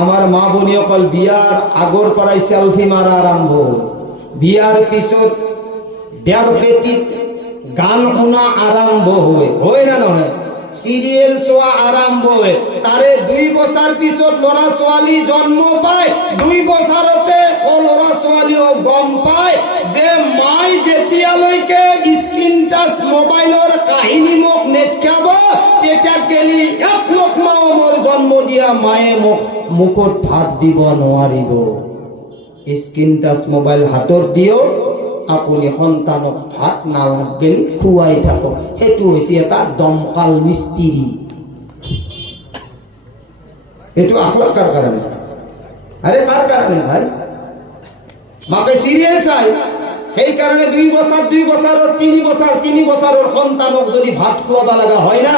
আমার মা বোনিসকল বিয়ার আগৰ পৰাই সেলফি মাৰা আৰম্ভ, বিয়াৰ পিছত বিয়াৰ বেটিত গান শুনা আৰম্ভ হয় না নহয়, সিরিয়াল চোৱা আৰম্ভ হয়। তাৰে 2 বছৰ পিছত ল'ৰা ছোৱালী জন্ম পায়, 2 বছৰতে ল'ৰা ছোৱালীও গম পায় যে মাই যেতিয়ালৈকে স্ক্ৰীন টাচ মোবাইলৰ কাহিনী মোক নেটকাব, তেতিয়া গেলি 1 লক্ষ্মাও মোৰ জন্ম দিয়া মায়ে মোক মুখত ভাত দিব নোৱাৰিব। স্ক্ৰীন টাচ মোবাইল হাতত দিও আপুনি সন্তানক ভাত নালাগে খুৱাই থাকক, সেইটো হৈছে এটা দমকাল মিস্ত্ৰী। এইটো আখলাক কাৰ কাৰণে? আরে কার কারণে ভাই? মাকে সিরিয়াল চাই, সেইকাৰণে 2 বছৰ 2 বছৰৰ 3 বছৰৰ সন্তানক যদি ভাত খুৱাব লগা হয় না,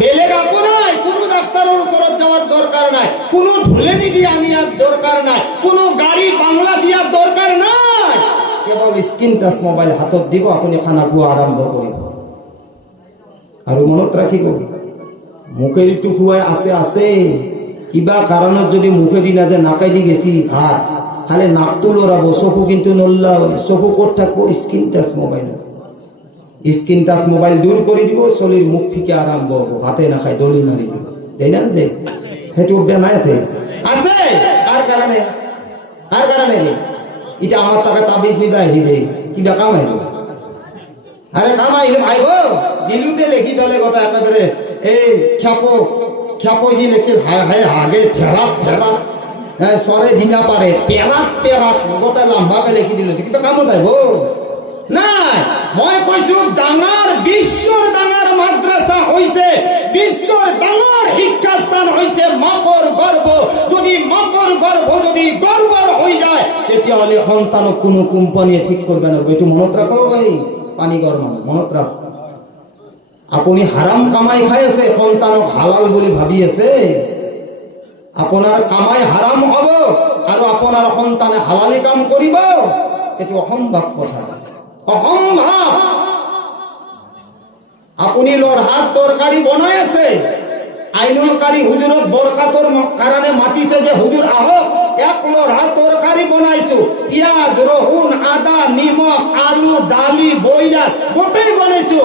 বেলেগ একো নাই, কোনো ডাক্তাৰৰ ওচৰত যাওয়ার দরকার নাই, কোনো ঢুলেনি দিয়ে আনিয়ার দরকার নাই, কোনো গাড়ি বাংলা দিয়ার দরকার নাই, কেবল স্ক্রিন টাচ মোবাইল হাতত দিব, আপুনি খানা খোৱা আৰম্ভ কৰিব। আৰু মনত ৰাখিব, মুখেদিটো খুৱাই আছে, কিবা কাৰণত যদি মুখেদি নাযায় নাকাইদি গেছি ভাত, খালি নাকটো লৰাব, চকু কিন্তু নল্লা, চকু ক'ত থাকবো? Screen touch mobile. Screen touch mobile দূর করে দিব, চলির মুখ ফিকে আরম্ভ হব, ভাতে নাখায় দলি মারি দিব, তাই না? দেখ সেইটো উদ্যা নাই আছে। কার কারণে? কার কারণে? এটা আমার টাকা তাবিজ নিবা আহিলে কিবা কামাইব, আরে কামাইলে ভাইব দিলুতে লেখি পেলে কথা একেবারে এই খ্যাপো জি লেখছিল হাগে ফেরাত সরে দিনা পারে পেরাত গোটা লাম্বাকে লেখি দিল, কিন্তু কামত আহিব নাই। মই কৈছো ডাঙৰ বিশ্বৰ ডাঙৰ মাদ্ৰাসা হৈছে, বিশ্বৰ ডাঙৰ শিক্ষাস্থান হৈছে মাকৰ গৰ্ভ। যদি মাকৰ গৰ্ভ যদি গৰ্বৰ হৈ যায়, তেতিয়াহ'লে সন্তানক কোনো কোম্পানীয়ে ঠিক করবে না। এইটো মনত ৰাখক ভাই, পানী গৰম মনত ৰাখ। আপুনি হাৰাম কামাই খাই আছে, সন্তানক হালাল বুলি ভাবি আছে, আপোনাৰ কামাই হাৰাম হ'ব আৰু আপোনাৰ সন্তানে হালালি কাম কৰিব, এইটো অসম্ভৱ কথা, অসম্ভৱ। আপুনি লর হাত তরকারি বনাই আছে, আইনুল কারি হুজুরত বরকাতর কারণে মাতিছে যে হুজুর আহক, 1 লর হাত তরকারি বনাইছো, পিঁয়াজ রসুন আদা নিমখ আলু ডালি বইলার গোটেই বনাইছো,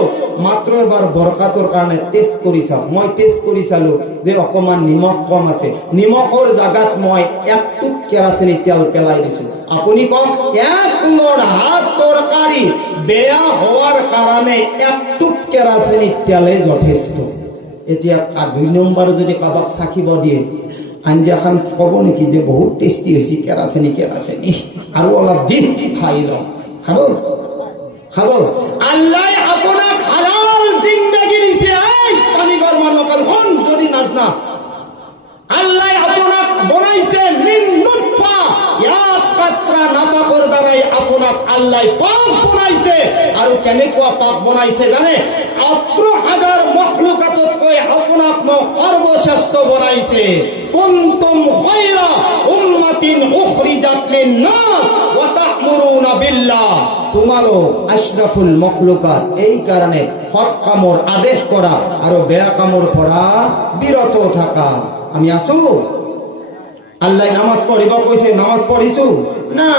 মাত্র এবার বরকাতর কারণে টেস্ট কৰি চাও। মই টেস্ট কৰি চালো যে অকমান নিমখ কম আছে, নিমখৰ জাগাত মই 1 টুক কেৰাচিন তেল পেলাই দিছো। আপুনি কক 1 লর হাত তরকারি বেয়া হওয়ার কারণে 1 টুক কেরাচিন তেলে যথেষ্ট। এতিয়া 2 নম্বৰ যদি কাবাক চাকিব দিয়ে, আঞ্জাখন কব নেকি যে বহুত টেষ্টি হৈছে, কেৰাচিনি আৰু অলপ দি খাই লওঁ, খাব। আল্লাহ আপোনাক হালাল জিন্দগি দিছে। পানী গৰমৰ নকল হন যদি নাজনা, আল্লাহ আপোনাক বনাইছে মিন নুতফা, এক কাটৰা নাপাকৰ দ্বাৰাই আপোনাক আল্লাহ পাক বনাইছে। আৰু কেনেকুৱা পাক বনাইছে জানে? 18,000 মখলুকাতকৈ আপোনাক মোক সৰ্বশ্ৰেষ্ঠ বনাইছে। কুনতুম খায়রা উম্মাতিন উখরিজাত লিন-নাস ওয়া তা'মুরুনা বিল্লাহ, তোমালোক আশরাফুল মখলুকাত, এই কারণে হক কামৰ আদেশ কৰা আৰু বেয়া কামৰ পৰা বিৰত থাকা। আমি আছো? আল্লাহ নামাজ পঢ়িব কৈছে, নামাজ পঢ়িছো না?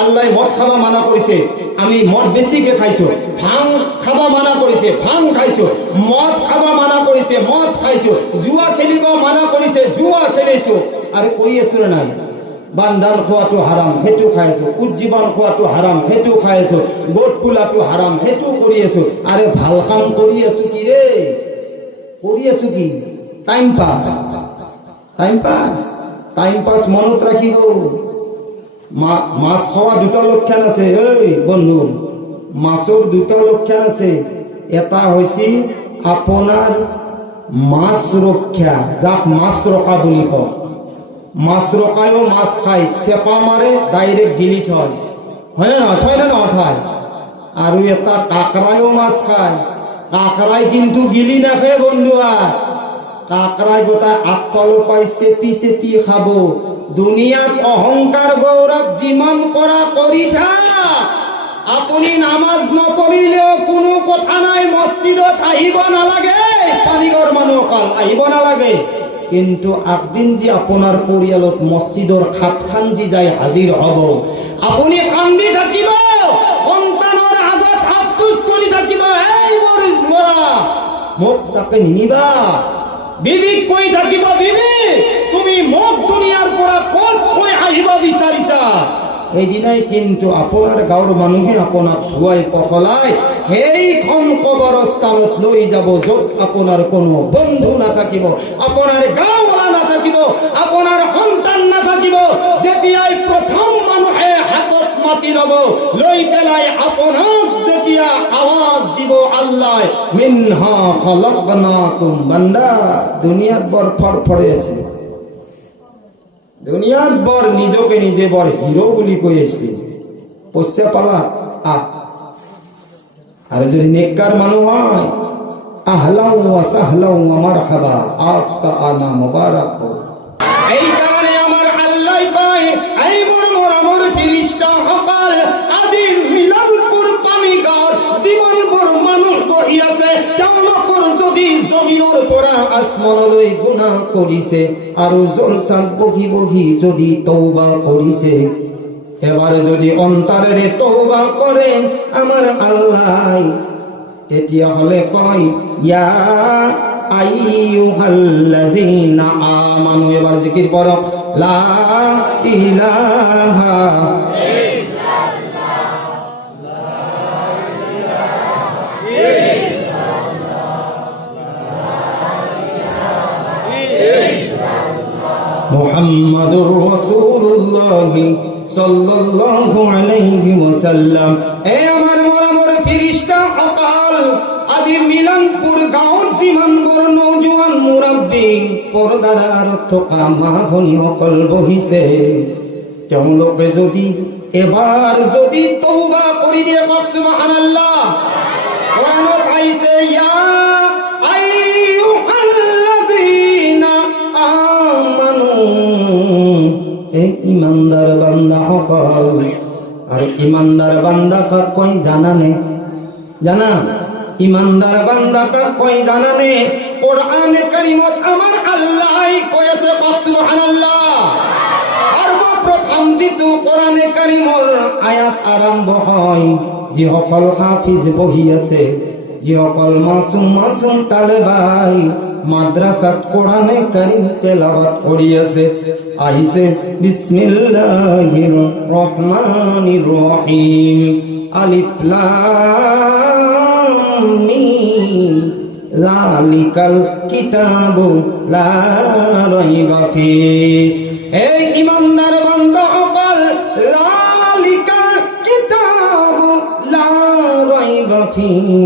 আল্লাহ মদ খাবা মানা কৰিছে, আমি মদ বেছিকে খাইছো। ভাং খাবা মানা কৰিছে, ভাং খাইছো। মদ খাবা মানা কৰিছে, মদ খাইছো। জুয়া খেলিব মানা কৰিছে, জুয়া খেলিছো। আৰু কৈ আছো নাই, বান্ধান খোৱাটো হাৰাম, সেইটো খাই আছো। উজ্জীৱন খোৱাটো হাৰাম, সেইটো খাই আছো। গোট খোলাটো হাৰাম, সেইটো কৰি আছো। আৰে ভাল কাম কৰি আছো কি ৰে? কৰি আছো কি? টাইম পাস মনত ৰাখিব। মাছ খাওয়া 2টা লক্ষণ আছে। এই বন্ধু, মাছৰ 2টা লক্ষণ আছে। এটা হৈছে আপোনাৰ মাছ ৰক্ষা, যাক মাছ ৰখা বুলি কয়। মাছ ৰখায়ও মাছ খায়, চেপা মাৰে ডাইৰেক্ট গিলি থয়, হয় না নহয়? থয় না নহয়? আৰু এটা কাকৰায়ও মাছ খায়। কাকৰাই কিন্তু গিলি নাখায় বন্ধু। কাকৰাই গোটাই আগফালৰ পাই চেপি খাব। দুনিয়াত অহংকাৰ গৌৰৱ যিমান কৰা কৰি থাক, আপুনি নামাজ নপঢ়িলেও কোনো কথা নাই, মছজিদত আহিব নালাগে। পানীগড় মানুহসকল আহিব নালাগে, কিন্তু একদিন যে আপনার পরিয়ালত মসজিদর খাতখান যে যাই হাজির হব, আপনি কান্দি থাকিব, সন্তানের আগত আফসোস কৰি থাকিব, এই মোৰ ল'ৰা মোক তাকে নিনিবা। বিবিক কৈ থাকিব, বিবি তুমি মোক দুনিয়াৰ পৰা ক'ত থৈ আহিব বিচাৰিছা। সেইদিনাই কিন্তু আপোনাৰ গাঁৱৰ মানুহে আপোনাক ধুৱাই পখলাই সেইখন কবৰস্থানত লৈ যাব, য'ত আপোনাৰ কোনো বন্ধু নাথাকিব, আপোনাৰ গাঁওৱালা নাথাকিব, আপোনাৰ সন্তান নাথাকিব। যেতিয়াই প্ৰথম মানুহে হাতত মাতি ল'ব, লৈ পেলাই আপোনাক যেতিয়া আৱাজ দিব আল্লাহ, মিনহা খলকনাকুম, বান্দা দুনিয়াত বৰ ফৰফৰে আছে, দুনিয়াত বৰ নিজকে নিজে বৰ হিৰো বুলি কৈ আছিল, পইচা পালা আহ। আর যদি নেককার মানুষ হয়, আহলাউ ওয়া সাহলাউ ওয়া মারহাবা, আপকা আনা মুবারক হো। এই কারণে আমার আল্লাহ কয়, এই মোর ফেরেশতা সকল আদি মিলনপুর পানীগাঁৱৰ যিমানবোৰ মানুহ বহি আছে, তেওঁলোকৰ যদি জমিনৰ পৰা আসমানলৈ গুনাহ কৰিছে আৰু জলসাত বহি বহি যদি তওবা কৰিছে, এবার যদি অন্তরের তওবা করে আমার আল্লাহ, এতিয়া হলে কয় ইয়া আইয়ুহাল্লাযীনা আমানু, এবার জিকির করো লা ইলাহা ইল্লাল্লাহ, লা ইলাহা মুহাম্মাদুর রাসূলুল্লাহ সাল্লাল্লাহু আলাইহি ওয়াসাল্লাম। এ আমার মোর ফেরেশতা সকল আদি মিলনপুর গাঁৱৰ যিমানবোৰ নৌজোৱান মুৰব্বী পৰ্দাৰ আঁৰত থকা মা ভনী সকল বহিছে, তেওঁলোকে যদি এবাৰ যদি তওবা কৰি দিয়ে, কওক সুবহানাল্লাহ। কোরআনত আইছে ইয়া আইয়ুহাল্লাযীনা আমানু, এই ইমানদার বান্দা সকল। আর ইমানদার বান্দা কাক কই জানানে? জানা ইমানদার বান্দা কাক কই জানানে? কোরআনে কারীমত আমার আল্লাহ কয়েছে, সুবহানাল্লাহ। সর্বপ্রথম যেটো কোরআনে কারীমৰ আয়াত আৰম্ভ হয়, যিসকল হাফিজ বহি আছে, যিসকল মাসুম তালেবাই মাদ্রাসাত কোরআনে কারীম তেলাওয়াত কৰি আছে, আহিছে বিসমিল্লাহির রহমানির রহিম, আলিফ লাম মিম, যালিকাল কিতাবু লা রাইবা ফিহি। এই ইমানদার বান্দা সকল, যালিকাল কিতাবু লা রাইবা ফিহি,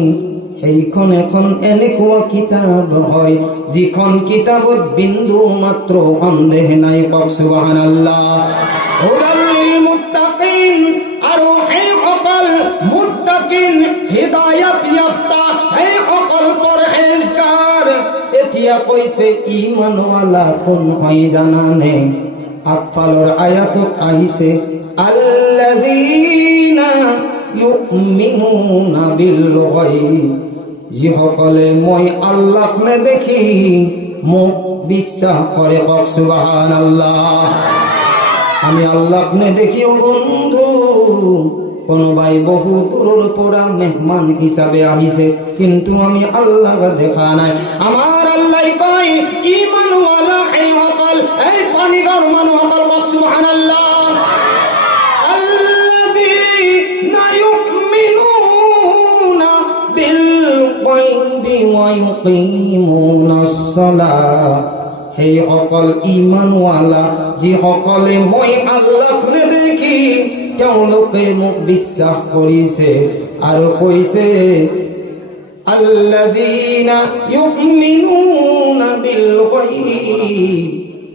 সেইখন এখন এনেকুৱা কিতাপ হয় যিখন কিতাপত বিন্দু মাত্ৰ সন্দেহ নাই, কওক সুবহানাল্লাহ। হুদাল লিল মুত্তাকিন, আৰু এই সকল মুত্তাকিন হিদায়াত ইয়াফতা, এই সকল পৰহেজগাৰ। এতিয়া কৈছে ইমানৱালা কোন হয় জানানে? আগফালৰ আয়াতত আহিছে আল্লাযীনা ইউমিনুনা বিল গায়ব, যিসকলে মই আল্লাহক নেদেখি মোক বিশ্বাস কৰে, কওক সুবহানাল্লাহ। আমি আল্লাহক নেদেখিও বন্ধু, কোনোবাই বহু দূৰৰ পৰা মেহমান হিচাপে আহিছে, কিন্তু আমি আল্লাহক দেখা নাই। আমাৰ আল্লাহ কয় ইমানৱালা এই সকল, এই পানীগাঁৱৰ মানুহসকল, কওক সুবহানাল্লাহ। সেই সকল ইমানৱালা যিসকলে মই আল্লাহক নেদেখি তেওঁলোকে মোক বিশ্বাস কৰিছে, আৰু কৈছে আল্লাযীনা ইউমিনুনা বিল গায়ব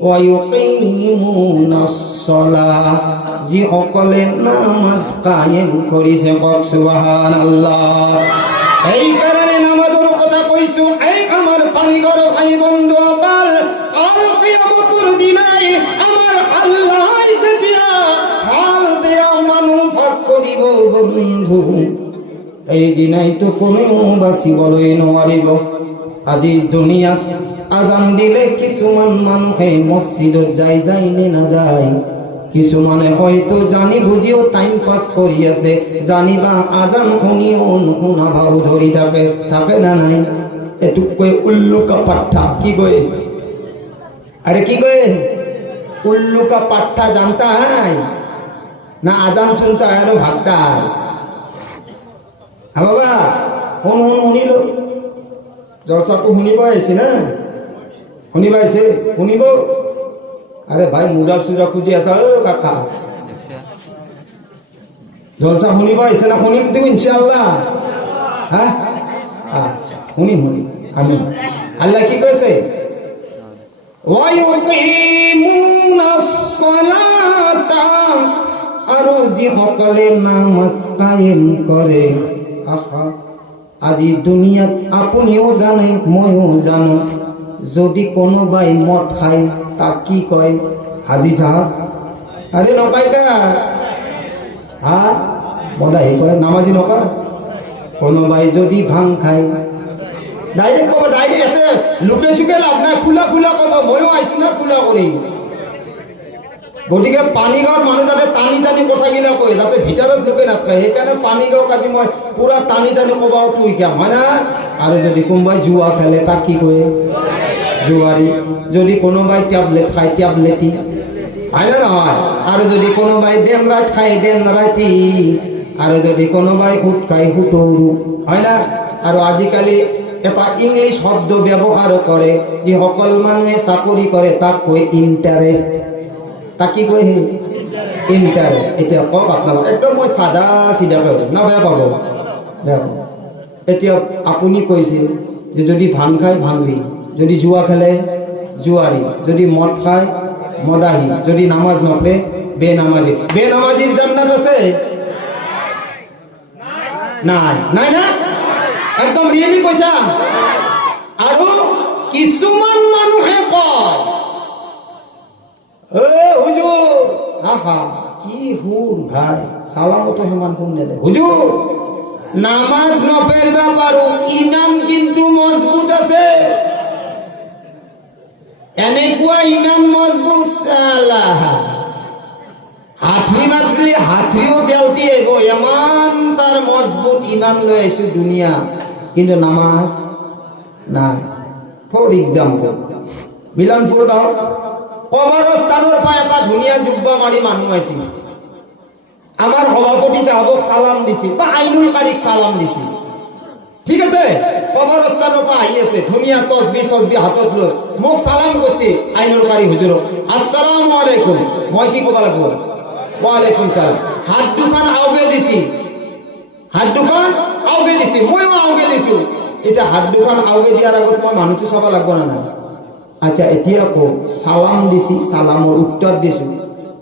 ওয়া ইউকিমুনাস সালাহ, যিসকলে নামাজ কায়েম কৰিছে, কওক সুবহানাল্লাহ। এই কারণে নামাজের কথা কইছো, এই আমার পানীগাঁৱৰ ভাই বন্ধু সকল, আর কিয়ামতের দিনে আমার আল্লাহ যেতিয়া হাল দেয়া মানুহ ভাগ কৰিব বন্ধু, এই দিনাই তো কোনেও বাচিবলৈ নোৱাৰিব। আজি দুনিয়াত আজান দিলে কিছুমান মানুহে মসজিদত যায় নে না যায়, কিছুমানে হয়তো জানি বুঝিও টাইম পাস কৰি আছে, জানিবা আজান শুনিও নুশুনা ভাও ধৰি থাকে না নাই? এটুক কয় উল্লু কা পাঠা। কি কয়? আরে কি কয়? उल्लू का पट्टा जानता है ना? आजान सुनता है ना भागता है। हाँ बाबा শুনিল জলসাটো শুনিব আহিছে না? শুনিব আহিছে? শুনিব? আরে ভাই মুড়া চুড়া খুঁজি আছা ও কাকা, জলসা শুনিব আহিছে না? শুনিম তো ইনশাআল্লাহ। হ্যাঁ আচ্ছা শুনিম আমি। আল্লাহ কি কইছে? আৰু যিসকলে নামাজ কায়েম কৰে। আজি দুনিয়াত আপুনিও জানে ময়ো জানো, যদি কোনোবাই মদ খায় তাক কি কয়? হাজি সাহেব। আরে নকাই কা হ্যাঁ বলাই কয় নামাজি নকা। কোনোবাই যদি ভাং খায় ডাইরেক্ট কব, ডাইরেক্ট এতে লুকে চুকে লাভ নাই, খোলা খোলা কব। ময়ো আইছো না খোলা কৰি। গতিকে পানীগাঁৱৰ মানুহ যাতে টানি টানি কথাগিলা কয়, যাতে ভিতৰত লুকে নাথাকে, সেইকাৰণে পানীগাঁৱক আজি মই পুৰা টানি টানি কবা তুই কিয় হয় না? আৰু যদি কোনোবাই জুৱা খেলে তাক কি কয়? জুৱাৰী। যদি কোনোবাই টেবলেট খায় টেবলেটি, হয় না নহয়? আৰু যদি কোনোবাই দেন ৰাত খায় দেন ৰাতি, আৰু যদি কোনোবাই সুত খায় সুতৰু, হয় না? আৰু আজিকালি এটা ইংলিছ শব্দ ব্যৱহাৰ কৰে, যিসকল মানুহে চাকৰি কৰে তাক কয় ইণ্টাৰেষ্ট। তাক কি কয়? ইণ্টাৰেষ্ট। এতিয়া কওক আপোনালোক, একদম মই চাদা চিধা কৈ দিম না, বেয়া পাব? বেয়া পাব। এতিয়া আপুনি কৈছিল যে যদি ভাং খায় ভাংৰি, যদি জুৱা খেলে জুৱাৰী, যদি মদ খায় মদাহী, যদি নামাজ নপঢ়ে বেনামাজি। বেনামাজিৰ জান্নাত আছে? নাই। নাই না? একদম ৰিয়েলি কৈছা। আৰু কিছুমান মানুহে কয় হুজুৰ, আহা কি হুৰ ভাই, সালামতো সিমান শুন নেদে। হুজুৰ নামাজ নপঢ়িব পাৰো, ইমান কিন্তু মজবুত আছে। এনেকুৱা ইমান মজবুত চালাহ, হাতৰি মাতলি হাতৰিও বেলতি আহিব, ইমান তাৰ মজবুত। ইমান লৈ আহিছো দুনিয়া, কিন্তু নামাজ নাই। ফৰ এক্সাম্পল, মিলনপুৰ গাঁও কবৰস্থানৰ পৰা এটা ধুনীয়া জুব্বা মাৰি মানুহ আহিছিল। আমাৰ সভাপতি চাহাবক চালাম দিছিল বা আইনুল কাৰীক চালাম দিছিল। ঠিক আছে, কবৰস্থানৰ পৰা আহি আছে, ধুনীয়া তছবি চছবি হাতত লৈ মোক চালাম কৰিছে আইনুল কাৰী হুজুৰক, আসসালামু আলাইকুম। মই কি ক'ব লাগিব? ওয়ালাইকুম সালাম। হাত দুখন আউগে দিছি, হাত দুখন আউগে দিছি, ময়ো আউগে দিছো। এতিয়া হাত দুখন আউগে দিয়াৰ আগত মই মানুহটো চাব লাগিব না নাই? আচ্ছা এতিয়া আকৌ চালাম দিছি, চালামৰ উত্তৰ দিছো,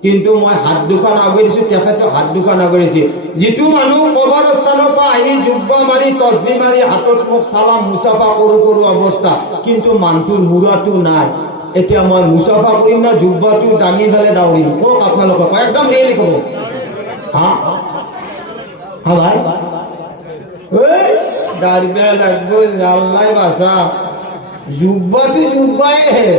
কিন্তু মই হাত দুখন আগুৱাই দিছো, তেখেতে হাত দুখন আগুৱাই দিছে। যিটো মানুহ কবৰস্থানৰ পৰা আহি জুব্বা মাৰি তছবি মাৰি হাতত মোক চালাম মুচাফা কৰো অৱস্থা, কিন্তু মানুহটোৰ মূৰাটো নাই। এতিয়া মই মুচাফা কৰিম না জুব্বাটো দাঙি ফেলে দাউৰিম? কওক আপোনালোকক, একদম ৰিয়েলি ক'ব। হা হা ভাই, দাঁড়িয়ে লাগবো জাল্লাই বাসা, জুব্বাটো জুব্বাই হে।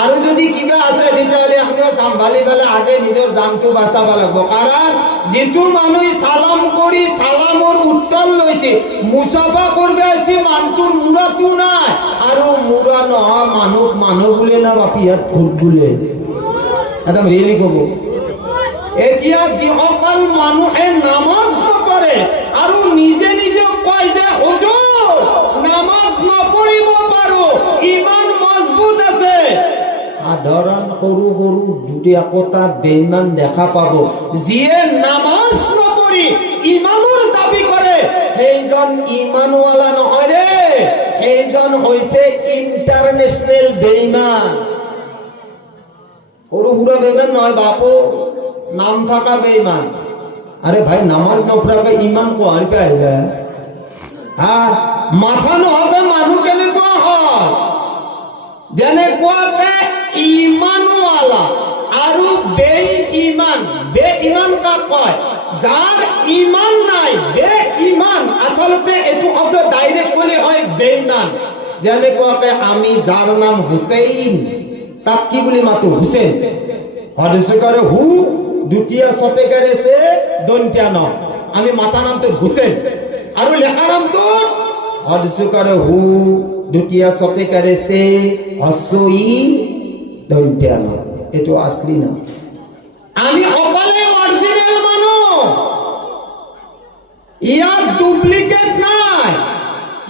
আৰু যদি কিবা আছে তেতিয়াহ'লে আপুনিও চম্ভালি পেলাই আগে নিজৰ জানটো বাচাব লাগিব। কাৰণ যিটো মানুহে চালাম কৰি চালামৰ উত্তৰ লৈছে, মুচাফা কৰিব আহিছে, মানুহটোৰ মূৰাটো নাই। আৰু মূৰা নহয় মানুহক মানুহ বোলে না বাপি ইয়াত ভূত বোলে। একদম ৰিয়েলি ক'ব। এতিয়া যিসকল মানুহে নামাজ নপঢ়ে আৰু নিজে নিজে কয় যে হুজুৰ নামাজ নপঢ়িব পাৰো, ইমান মজবুত আছে, সাধাৰণ সৰু সৰু দুটি একোটা বেইমান দেখা পাব। যিয়ে নামাজ নপঢ়ি ইমানৰ দাবী কৰে, সেইজন ইমানৱালা নহয় ৰে, সেইজন হৈছে ইণ্টাৰনেশ্যনেল বেইমান। সৰু সুৰা বেইমান নহয় বাপু, নাম থকা বেইমান। আরে ভাই নামাজ নপঢ়াকে ইমান কোহাৰ পে আহিলে, হা মাথা নহকে মানুহ কেনেকুৱা হয়? যেনেকুৱাকে ইমানৱালা আৰু বে-ইমান। বে-ইমান কাক কয়? যাৰ ইমান নাই, বে-ইমান। আচলতে এইটো শব্দ ডাইৰেক্ট ক'লে হয় বেইমান। যেনেকুৱাকে আমি যাৰ নাম হুছেইন তাক কি বুলি মাতো? হুছেইন। হৰসুকাৰে হু দুটিয়া সতেকাৰে সে দন্তিয়া ন, আমি মাতা নামটো হুছেইন আৰু লেখা নামটো হৰসুকাৰে হু দুটিয়া সতেকাৰে সে হসই দন্তিয়া ন। এইটো আসলি নাম। আমি অকলে অরিজিনাল মানুহ, ইয়াত ডুপ্লিকেট নাই।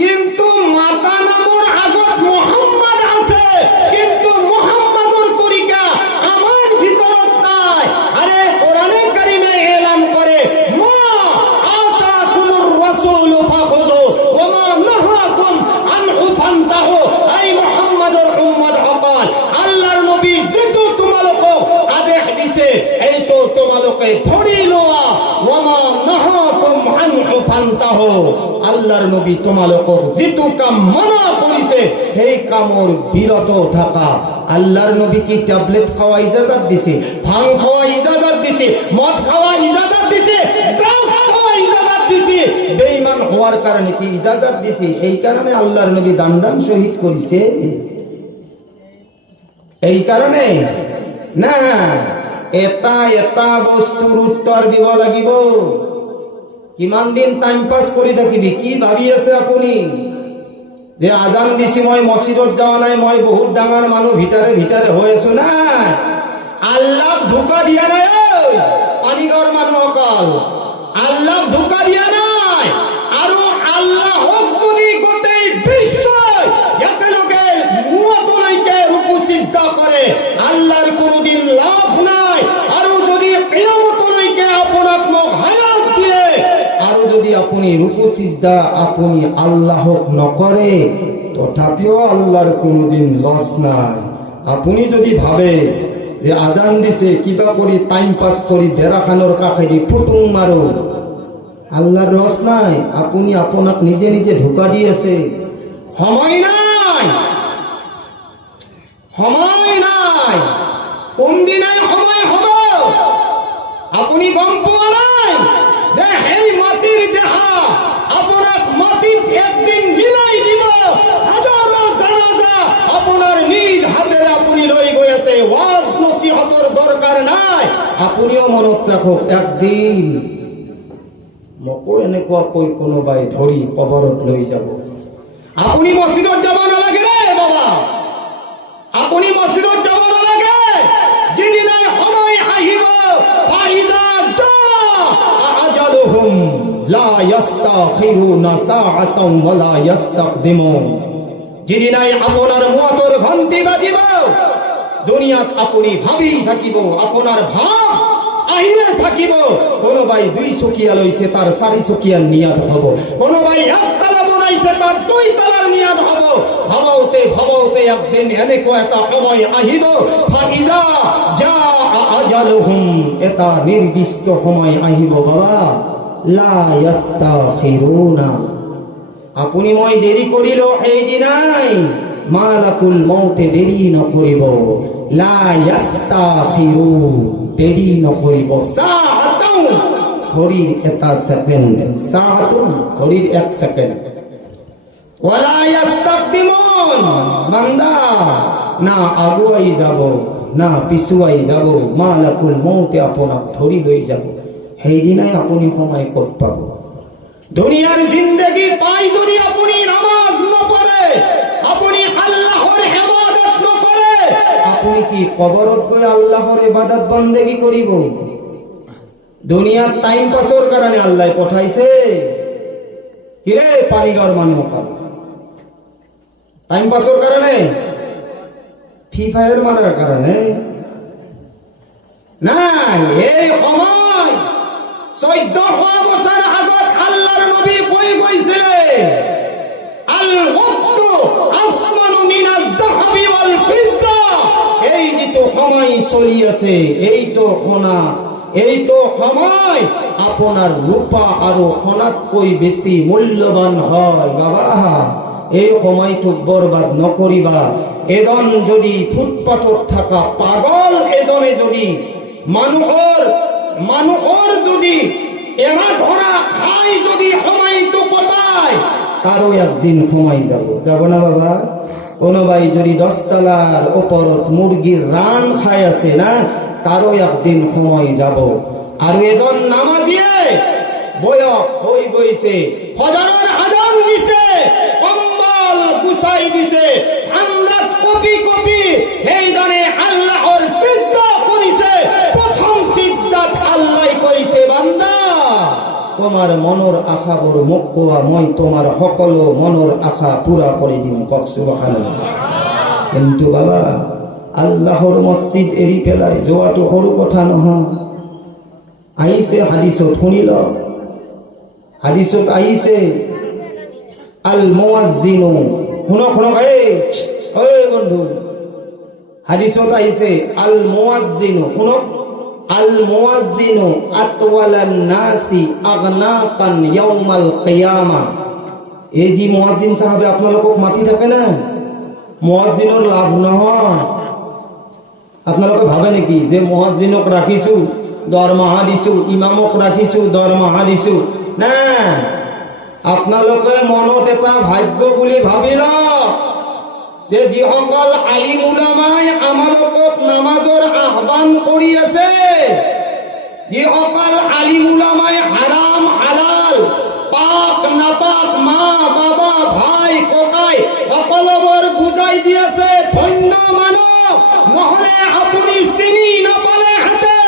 কিন্তু মাতা নামৰ আগত মোহাম্মদ আছে, কিন্তু মোহাম্মদৰ তৰিকা আমাৰ ভিতৰত নাই। আৰে কোরআনে কারিমে এলান করে মা আতাকুমুর রাসূল ফাখুযু ওয়া মা নাহাকুম আনহু ফান্তাহু। এই মুহাম্মদৰ উম্মত সকল, আল্লাহৰ নবী যেটো তোমালোকক আদেশ দিছে এইটো তোমালোকে ধৰি লোৱা। ওয়া মা নাহাকুম আনহু ফান্তাহু, আল্লাহর নবী তোমালোকক যেটো কাম মানা কৰিছে সেই কামৰ বিৰত থাকা। আল্লাহর নবী কি ট্যাবলেট খাওয়া ইজাজত দিছে, ভাং খাওয়া ইজাজত দিছে, মদ খাওয়া ইজাজত দিছে, ড্রাগস খাওয়া ইজাজত দিছে, বেঈমান হওয়ার কারণে কি ইজাজত দিছে? এই কারণে আল্লাহর নবী দান দান শহীদ করিছে, এই কারণে না। এটা এটা বস্তুর উত্তর দিব লাগিব। কিমান দিন টাইম পাস কৰি থাকিবি? কি ভাবি আছে আপুনি যে আজান দিছি মই মছজিদত যাওয়া নাই, মই বহুত ডাঙৰ মানুহ ভিতরে ভিতরে হৈ আছো? না, আল্লাহ ধোকা দিয়া নাই। পানীগড় মানুহসকল, আল্লাহ ধোকা দিয়া নাই। আৰু আল্লাহক যদি গোটেই বিশ্বই একেলগে মুৱাতলৈকে ৰূপু সিজদা কৰে, আল্লাহৰ কোনোদিন লাভ নাই। আৰু যদি কিয়ামতলৈকে আপোনাক মোক হায়াত দিয়ে, আৰু যদি আপুনি রুকু সিজদা আপনি আল্লাহক নকরে, তথাপিও আল্লাহর কোনোদিন লস নাই। আপনি যদি ভাবে যে আজান দিছে কিবা কৰি টাইম পাস কৰি বেড়াখানোর কাষেদি ফুটুং মারো, আল্লাহর লস নাই। আপনি আপনাক নিজে নিজে ধোকা দি আছে। সময় নাই, সময় নাই। কোনদিনাই সময় হব আপনি গম পোৱা নাই যে সেই মাটির দেহা আপনার মাটিত একদিন মিলাই দিব। হাজারো জানাজা আপনার নিজ হাতে আপনি লৈ গৈ আছে। ওয়াজ নসিহতৰ দরকার নাই। আপনিও মনত রাখক, একদিন মোকো এনেকুৱাকৈ কোনোবাই ধৰি কবৰত লৈ যাব। আপুনি মছজিদত যাব নালাগে ৰে বাবা, আপুনি মছজিদত যাব নালাগে। যিদিনাই সময় আহিব ফাইদা আজালুহুম লা ইস্তাখিরুনা সাআতাম ওয়া লা ইস্তাকদিমুন। যেদিনাই আপনার মুয়াতর ঘন্টি বাজিব, দুনিয়াত আপনি ভাবি থাকিব, আপনার ভাব আহিয়ে থাকিব। কোনোবাই 2 চকিয়া লৈছে, তার 4 চকিয়ার নিয়াত হব। কোনোবাই 1 তালা বনাইছে, তার 2 তালার নিয়াত হব। ভাবাওতে ভাবাওতে একদিন এনেকুৱা এটা সময় আহিব, ফাইদা জা আজালুহুম, এটা নির্দিষ্ট সময় আহিব বাবা। লা ইস্তাখিরুনা, আপনি মই দেরি করিল সেইদিনাই মালাকুল মউতে দেরি নকৰিব। লা ইস্তাখিরু, দেরি নকৰিব। সাআতুন, ঘড়ির এটা সেকেন্ড। সাআতুন, ঘড়ির 1 সেকেন্ড। ওয়ালা ইস্তাকদিমুন, বান্দা না আগুয়াই যাব না পিছুয়াই যাব। মালাকুল মউতে আপনাক ধরি লৈ যাব। সেইদিনাই আপনি সময় ক'ত পাব? দুনিয়ার জিন্দগি পাই যদি আপনি নামাজ নপড়ে, আপনি আল্লাহর ইবাদত নকরে, আপনি কি কবরত গৈ আল্লাহর ইবাদত বন্দেগী করিব? দুনিয়ার টাইম পাসর কারণে আল্লাহ পঠাইছে। কিরে পানিগড় মানুষ, টাইম পাসর কারণে, ফ্রি ফায়ার মারার কারণে না। এই সময় 1400 বছর আগত আল্লাহর নবী কই কইছিলেন, আল ওয়াক্তু আসমানু মিনাদ যাহাবি ওয়াল ফিদ্দা। এই যে সময় চলি আছে, এই তো সোনা, এই তো সময় আপনার রূপা আর সোনাতকৈ বেশি মূল্যবান হয় বাবা। এই সময়টো বরবাদ নকরিবা। এজন যদি ফুটপাথত থাকা পাগল এজনে যদি মানুহৰ যদি এৰা ধৰা খাই যদি সময়টো কটায়, তারও একদিন সময় যাব না বাবা? কোনোবাই যদি 10 তলার ওপরত মুরগির রান খাই আছে না, তারও একদিন সময় যাব। আর এজন নামাজিয়ে বয়স হই গইছে, ফজরের আজান দিছে, কম্বল গুছাই দিছে, ঠান্ডাত কপি কপি এই দানে আল্লাহর সিজদা করিছে। প্রথম সিজদাত আল্লাহ কইছে, বান্দা তোমার মনের আশা বড় মক্কোয়া, মই তোমার সকলো মনের আশা পুরা করে দিম। কক সুবহানাল্লাহ। কিন্তু বাবা আল্লাহর মসজিদ এৰি পেলাই যোৱাটো সৰু কথা নহয়। আহিছে হাদিসত, শুনিল হাদিসত আহিছে আল মুয়াজ্জিনু, শুনক শুনক এই বন্ধু, হাদিসত আহিছে আল মুয়াজ্জিনু, শুনক, আল মুয়াজ্জিনু আতওয়ালান নাসি আগনাকান ইয়াউমাল কিয়ামা। এই যে মুয়াজ্জিন সাহেব আপোনালোকক মাতি থাকে না, মুয়াজ্জিনৰ লাভ নহয়। আপোনালোকে ভাবে নেকি যে মুয়াজ্জিনক ৰাখিছো দৰমহা দিছো, ইমামক ৰাখিছো দৰমহা দিছো? না, আপোনালোকে মনত এটা ভাগ্য বুলি ভাবি লওক যে যিসকল আলিম উলামাই আমালোকক নামাজৰ আহ্বান কৰি আছে, যিসকল আলিম উলামাই হাৰাম হালাল, পাক নাপাক, মা বাবা ভাই ককাই সকলোবোৰ বুজাই দি আছে। ধন্য মানুহ নহলে আপুনি চিনি নাপালে হাতে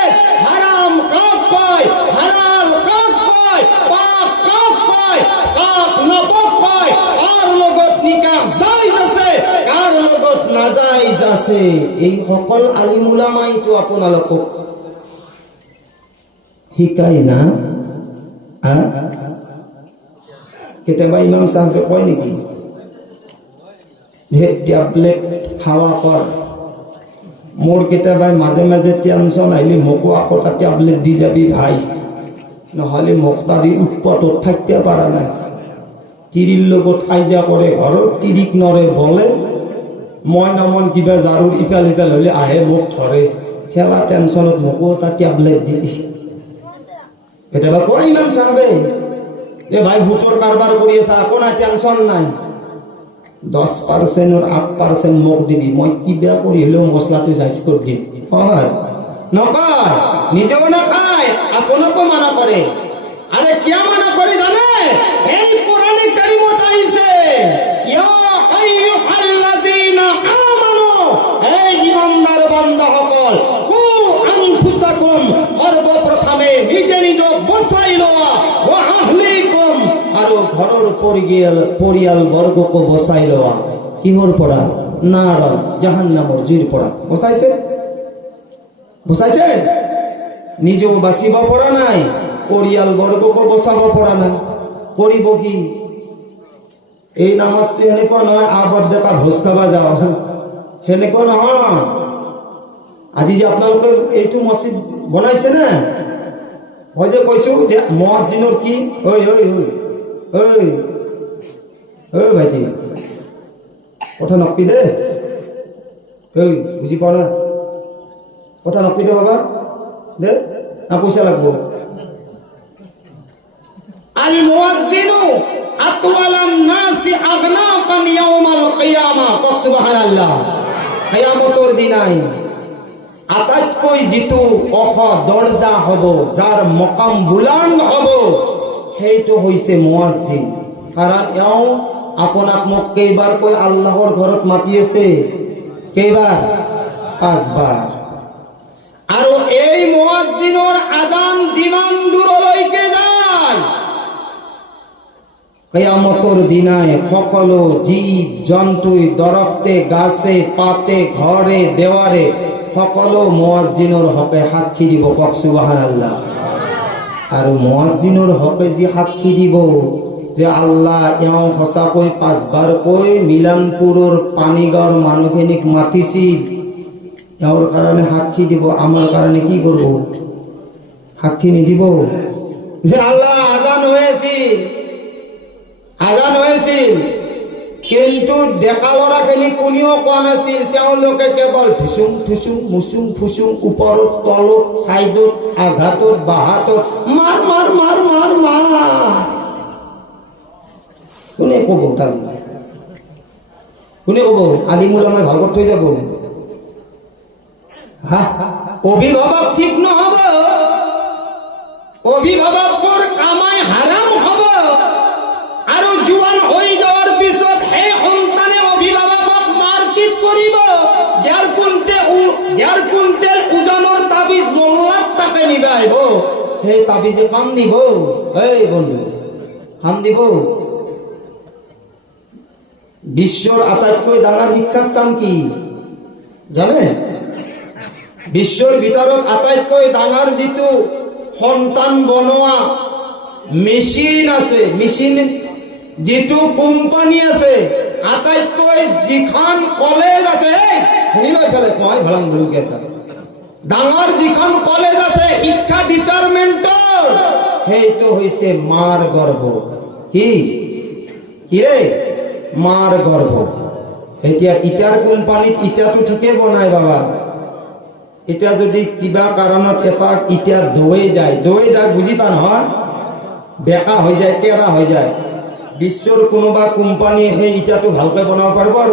হারাম কাক কয়, হালাল কাক কয়, পাক কাক কয়, কাক নাপাক কয়, কার লগত নিকাহ জায়েজ আছে, কার লগত নাজায়েজ আছে, এই সকল আলিম উলামাই তো আপোনালোকক শিকাই না। কেতিয়াবা ইমাম সাহেবে কয় নেকি যে ট্যাবলেট খাওয়া কর? মোর কেতিয়াবা মাজে মাজে টেনশন আহিলে মোকো আকৌ এটা ট্যাবলেট দি যাবি ভাই, নহলে মোক তাদি উৎপটত থাকতে পারা নাই। তিরির লগত কাজিয়া করে, ঘরের তিরিক নরে বলে, মই নমন কিবা জারুর ইফাল ইফাল হলে আহে মোক ধরে, খেলা টেনশনত মোকো এটা ট্যাবলেট দিবি। কেতিয়াবা কয় ইমাম সাহেবে এ ভাই ভূতর কারবার কৰি আছে, আকৌ নাই টেনশন নাই, 10% 8% মোক দিবি, মই কিবা কৰি হলেও মশলাটো জাইজ কৰি দিম। হয় নকয়, নিজেও নাখায়, আপোনাকো মানা করে। আরে কিয়া মানা করে জানে? এই কোরআনে কারিমত আইছে, ইয়া আইয়ুহাল্লাযীনা আমানু, এই ঈমানদার বান্দা সকল, কু আনফুসাকুম, সর্বপ্রথমে নিজে নিজে বচাই লওয়া, ওয়া আহলিকুম, আর ঘরের পরিয়াল বর্গকে বচাই লওয়া। কিহর পড়া? নার জাহান্নামর জুইর পড়া। বসাইছে বসাইছে, নিজেও বাঁচিব পৰা নাই, পৰিয়াল বৰ্গকো বচাব পৰা নাই, কৰিব কি? এই নামাজটো সেনেকুৱা নহয় আবদ ডেকা ভোজ খাবা যাওঁ, সেনেকুৱা নহয়। আজি যে আপোনালোকে এইটো মছজিদ বনাইছে না, মই যে কৈছো যে মুয়াজ্জিনৰ কি, ঐ ঐ ঐ ঐ ঐ ভাইটি কথা নকবি দে, ঐ বুজি পোৱা না, কথা নকবি দে বাবা দে, না পইচা লাগব। আল মুয়াজ্জিনু আতওয়ালান নাসি আগনাকান ইয়াউমাল কিয়ামা। কক সুবহানাল্লাহ। কিয়ামতৰ দিনাই আটাইতকৈ যিটো ওখ দৰ্জা হ'ব, যাৰ মকাম বুলন্দ হ'ব, সেইটো হৈছে মুয়াজ্জিন। কাৰণ এওঁ আপোনাক মোক কেইবাৰকৈ আল্লাহৰ ঘৰত মাতি আছে, কেইবাৰ? 5 বাৰ। আৰু এই মুয়াজ্জিনৰ আজান যিমান দূৰলৈকে যায়, কিয়ামতৰ দিনাই সকলো জীৱ জন্তুই দৰখতে গাছে পাতে ঘৰে দেৱাৰে সকলো মুয়াজ্জিনৰ হকে সাক্ষী দিব। কক সুবহানাল্লাহ। আৰু মুয়াজ্জিনৰ হকে যি সাক্ষী দিব যে আল্লাহ এওঁ সঁচাকৈ 5 বাৰকৈ মিলানপুৰৰ পানীগাঁৱৰ মানুহখিনিক মাতিছিল, এওঁৰ কাৰণে সাক্ষী দিব, আমাৰ কাৰণে কি কৰিব? সাক্ষী নিদিব যে আল্লাহ আজান হয়েছিল, কিন্তু ডেকা ল'ৰাখিনি কোনেও কোৱা নাছিল, তেওঁলোকে কেৱল ঠুচুং ঠুচুং মুচুং ফুচুং ওপৰত তলত চাইডত আঘাতত বাহাতত মাৰ মাৰ মাৰ মাৰ মাৰ কোনে কব তার কোনে কব আলিমুল আমায় ভাল করতে যাব হ্যাঁ অভিভাবক ঠিক নহব অভিভাবকৰ কামাই হারাম হব আৰু জোৱান হৈ যাওয়ার পিছত সেই সন্তানে অভিভাবকক মারপিট করিব যার কুন্টেল ওজনের তাবিজ মোল্লার টাকা নিবে আইব সেই তাবিজে কাম দিব এই বন্ধু কাম দিব বিশ্বর আটাইতকৈ ডাঙৰ শিক্ষাস্থান কি জানে বিশ্বর ভিতৰত আটাইতকৈ ডাঙৰ যিটো সন্তান বনোৱা মেশিন আছে মেশিন যিটো কোম্পানী আছে আটাইতকৈ যিখন কলেজ আছে শুনি লৈ ফেলে মই ভালাং বুলি আছে ডাঙৰ যিখন কলেজ আছে শিক্ষা ডিপাৰ্টমেন্টৰ সেইটো হৈছে মাৰ গৰ্ভ কি রে মার গর্ভ এতিয়া ইটার কোম্পানীত ইটাটো ঠিকে বনায় বাবা এটা যদি কিবা কাৰণত এটা ইটা দৈ যায় বুঝি পা নহয় বেকা হৈ যায় টেৰা হৈ যায় বিশ্বর কোনোবা কোম্পানী সেই ইটাটো ভালকৈ বনাব পারব আর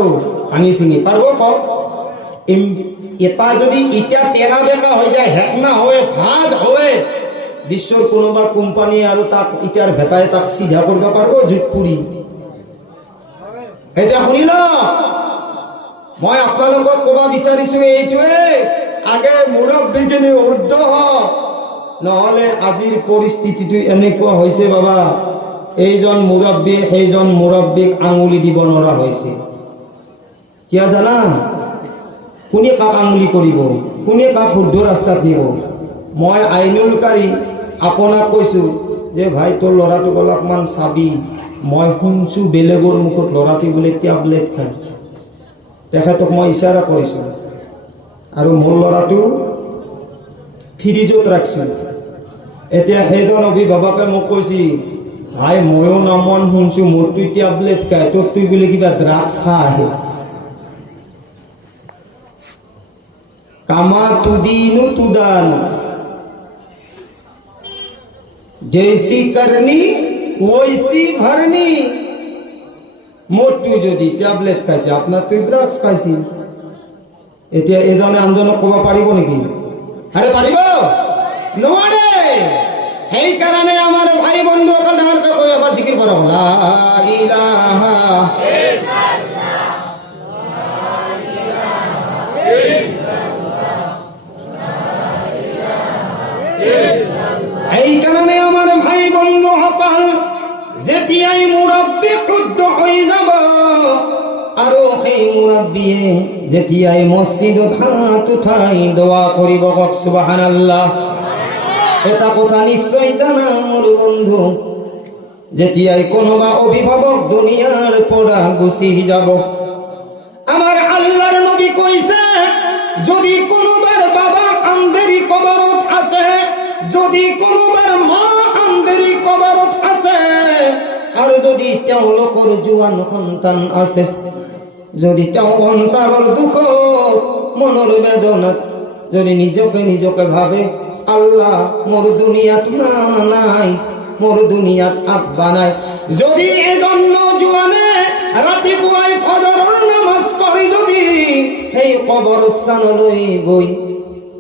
ভাঙি চিঙি পারব কওক এটা যদি ইটা টেরা বেকা হৈ যায় হেকনা হয়ে ভাজ হয়ে বিশ্বর কোনোবা কোম্পানী আর তাক ইটার ভেটায় তাক সিধা করব পারব জুটপুরি এটা শুনিল মই আপোনালোকক কবা বিচাৰিছো এইটোৱে আগে মুৰব্বীখিনি উৰ্ধ নহলে আজিৰ পৰিস্থিতিটো এনেকুৱা হৈছে বাবা এইজন মুৰব্বী সেইজন মুৰব্বীক আঙুলি দিব নোৱাৰা হৈছে কিয় জানা কোনে কাক আঙুলি কৰিব কোনে কাক শুদ্ধ ৰাস্তাত নিব মই আইনুলকাৰী আপোনাক কৈছো যে ভাই তোৰ ল'ৰাটোক অলপমান চাবি মই শুনছো বেলেগৰ মুখত ল'ৰাটো বোলে টেবলেট খায় তেখেতক মই ইশাৰা কৰিছো আৰু মোৰ ল'ৰাটো ফ্ৰিজত ৰাখিছো এতিয়া সেইজন অভিভাৱকে মোক কৈছে ভাই ময়ো নামন শুনছো মোৰ তুই টেবলেট খায় তোৰ তুই বোলে কিবা ড্ৰাগছ খায় কামা তুদিনু তুদান जैसी करनी वैसी भरनी মোৰটো যদি ট্যাবলেট খাইছে আপনার তুই ড্রাগস খাইছি এতিয়া এজনে আনজনক কব পাৰিব নেকি আরে পাৰিব নোৱাৰে সেই কাৰণে আমাৰ ভাই বন্ধু অকল ডাঙৰকৈ কৈ এবাৰ জিকিৰ কৰা লা ইলাহা এই কারণে আমার ভাই বন্ধু সকল যেতিয়াই মুরব্বী শুদ্ধ হয়ে যাব আৰু সেই মুরব্বীয়ে যেতিয়াই মসজিদত হাত উঠাই দোয়া কৰিব কওক সুবহানাল্লাহ এটা কথা নিশ্চয় জানা মোৰ বন্ধু যেতিয়াই কোনোবা অভিভাৱক দুনিয়াৰ পৰা গুচি যাব আমার আল্লাহর নবী কইছে যদি কোনোবার বাবা আন্ধেরি কবরত আছে যদি কোনোবার মা আন্ধেরি কবরত আছে আর যদি তেওঁলোকৰ জোৱান সন্তান আছে যদি তেওঁ অন্তৰৰ দুখ মনৰ বেদনাত যদি নিজকে ভাবে আল্লাহ মোর দুনিয়াত মা নাই মোর দুনিয়াত আব্বা নাই যদি এজন নওজোয়ানে রাতিপুৱাই ফজৰৰ নামাজ পঢ়ি যদি সেই কবরস্থানলৈ গৈ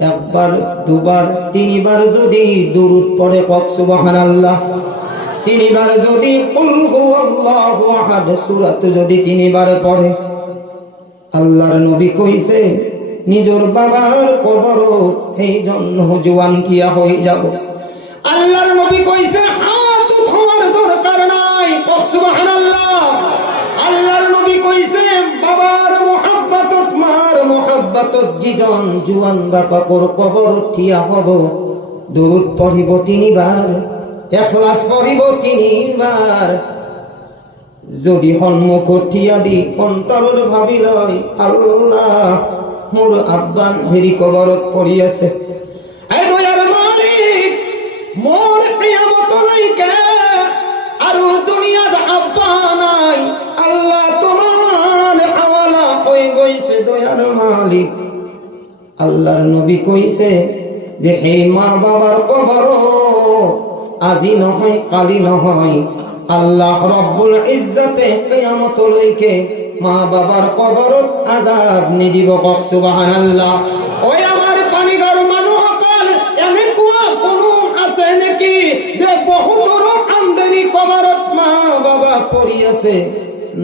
একবার দুবার তিনবার যদি দুরূদ পড়ে কওক সুবহানাল্লাহ তিনবার যদি কুল হুয়াল্লাহু আহাদ সূরা যদি তিনবার পড়ে আল্লাহর নবী কইছে নিজর বাবার কবর এই জন্য জওয়ান থিয়া হয়ে যাব আল্লাহর নবী কইছে হাত উঠানোর দরকার নাই কওক সুবহানাল্লাহ আল্লাহর নবী কইছে বাবার মোহাব্বতত মার মোহাব্বতত যিজন জওয়ান বাপাকর কবর থিয়া হব দুরূদ পড়িব তিনবার ইখলাস পড়িব তিনবার যদি সন্মুখত থিয়া দি অন্তৰত ভাবি লয় আল্লাহ মোর আব্বান হেৰি কবরত পড়ি আছে এই দয়ার মালিক মোর কিয়ামতলৈকে আৰু দুনিয়াত আব্বা নাই আল্লাহ তোমার হাওয়ালা হয়ে গইছে দয়ার মালিক আল্লাহর নবী কইছে যে এই মা বাবার কবর আজি নহয় কালি নহয় আল্লাহ রব্বুল ইজ্জতে কিয়ামত লইকে মা বাবার কবরত আযাব নিদিব। কক সুবহানাল্লাহ। ওই আমার পানিগার মানুষ সকল এনেকুৱা কোনো আছে নেকি যে বহুতর আন্দেরি কবরত মা বাবা পড়ি আছে,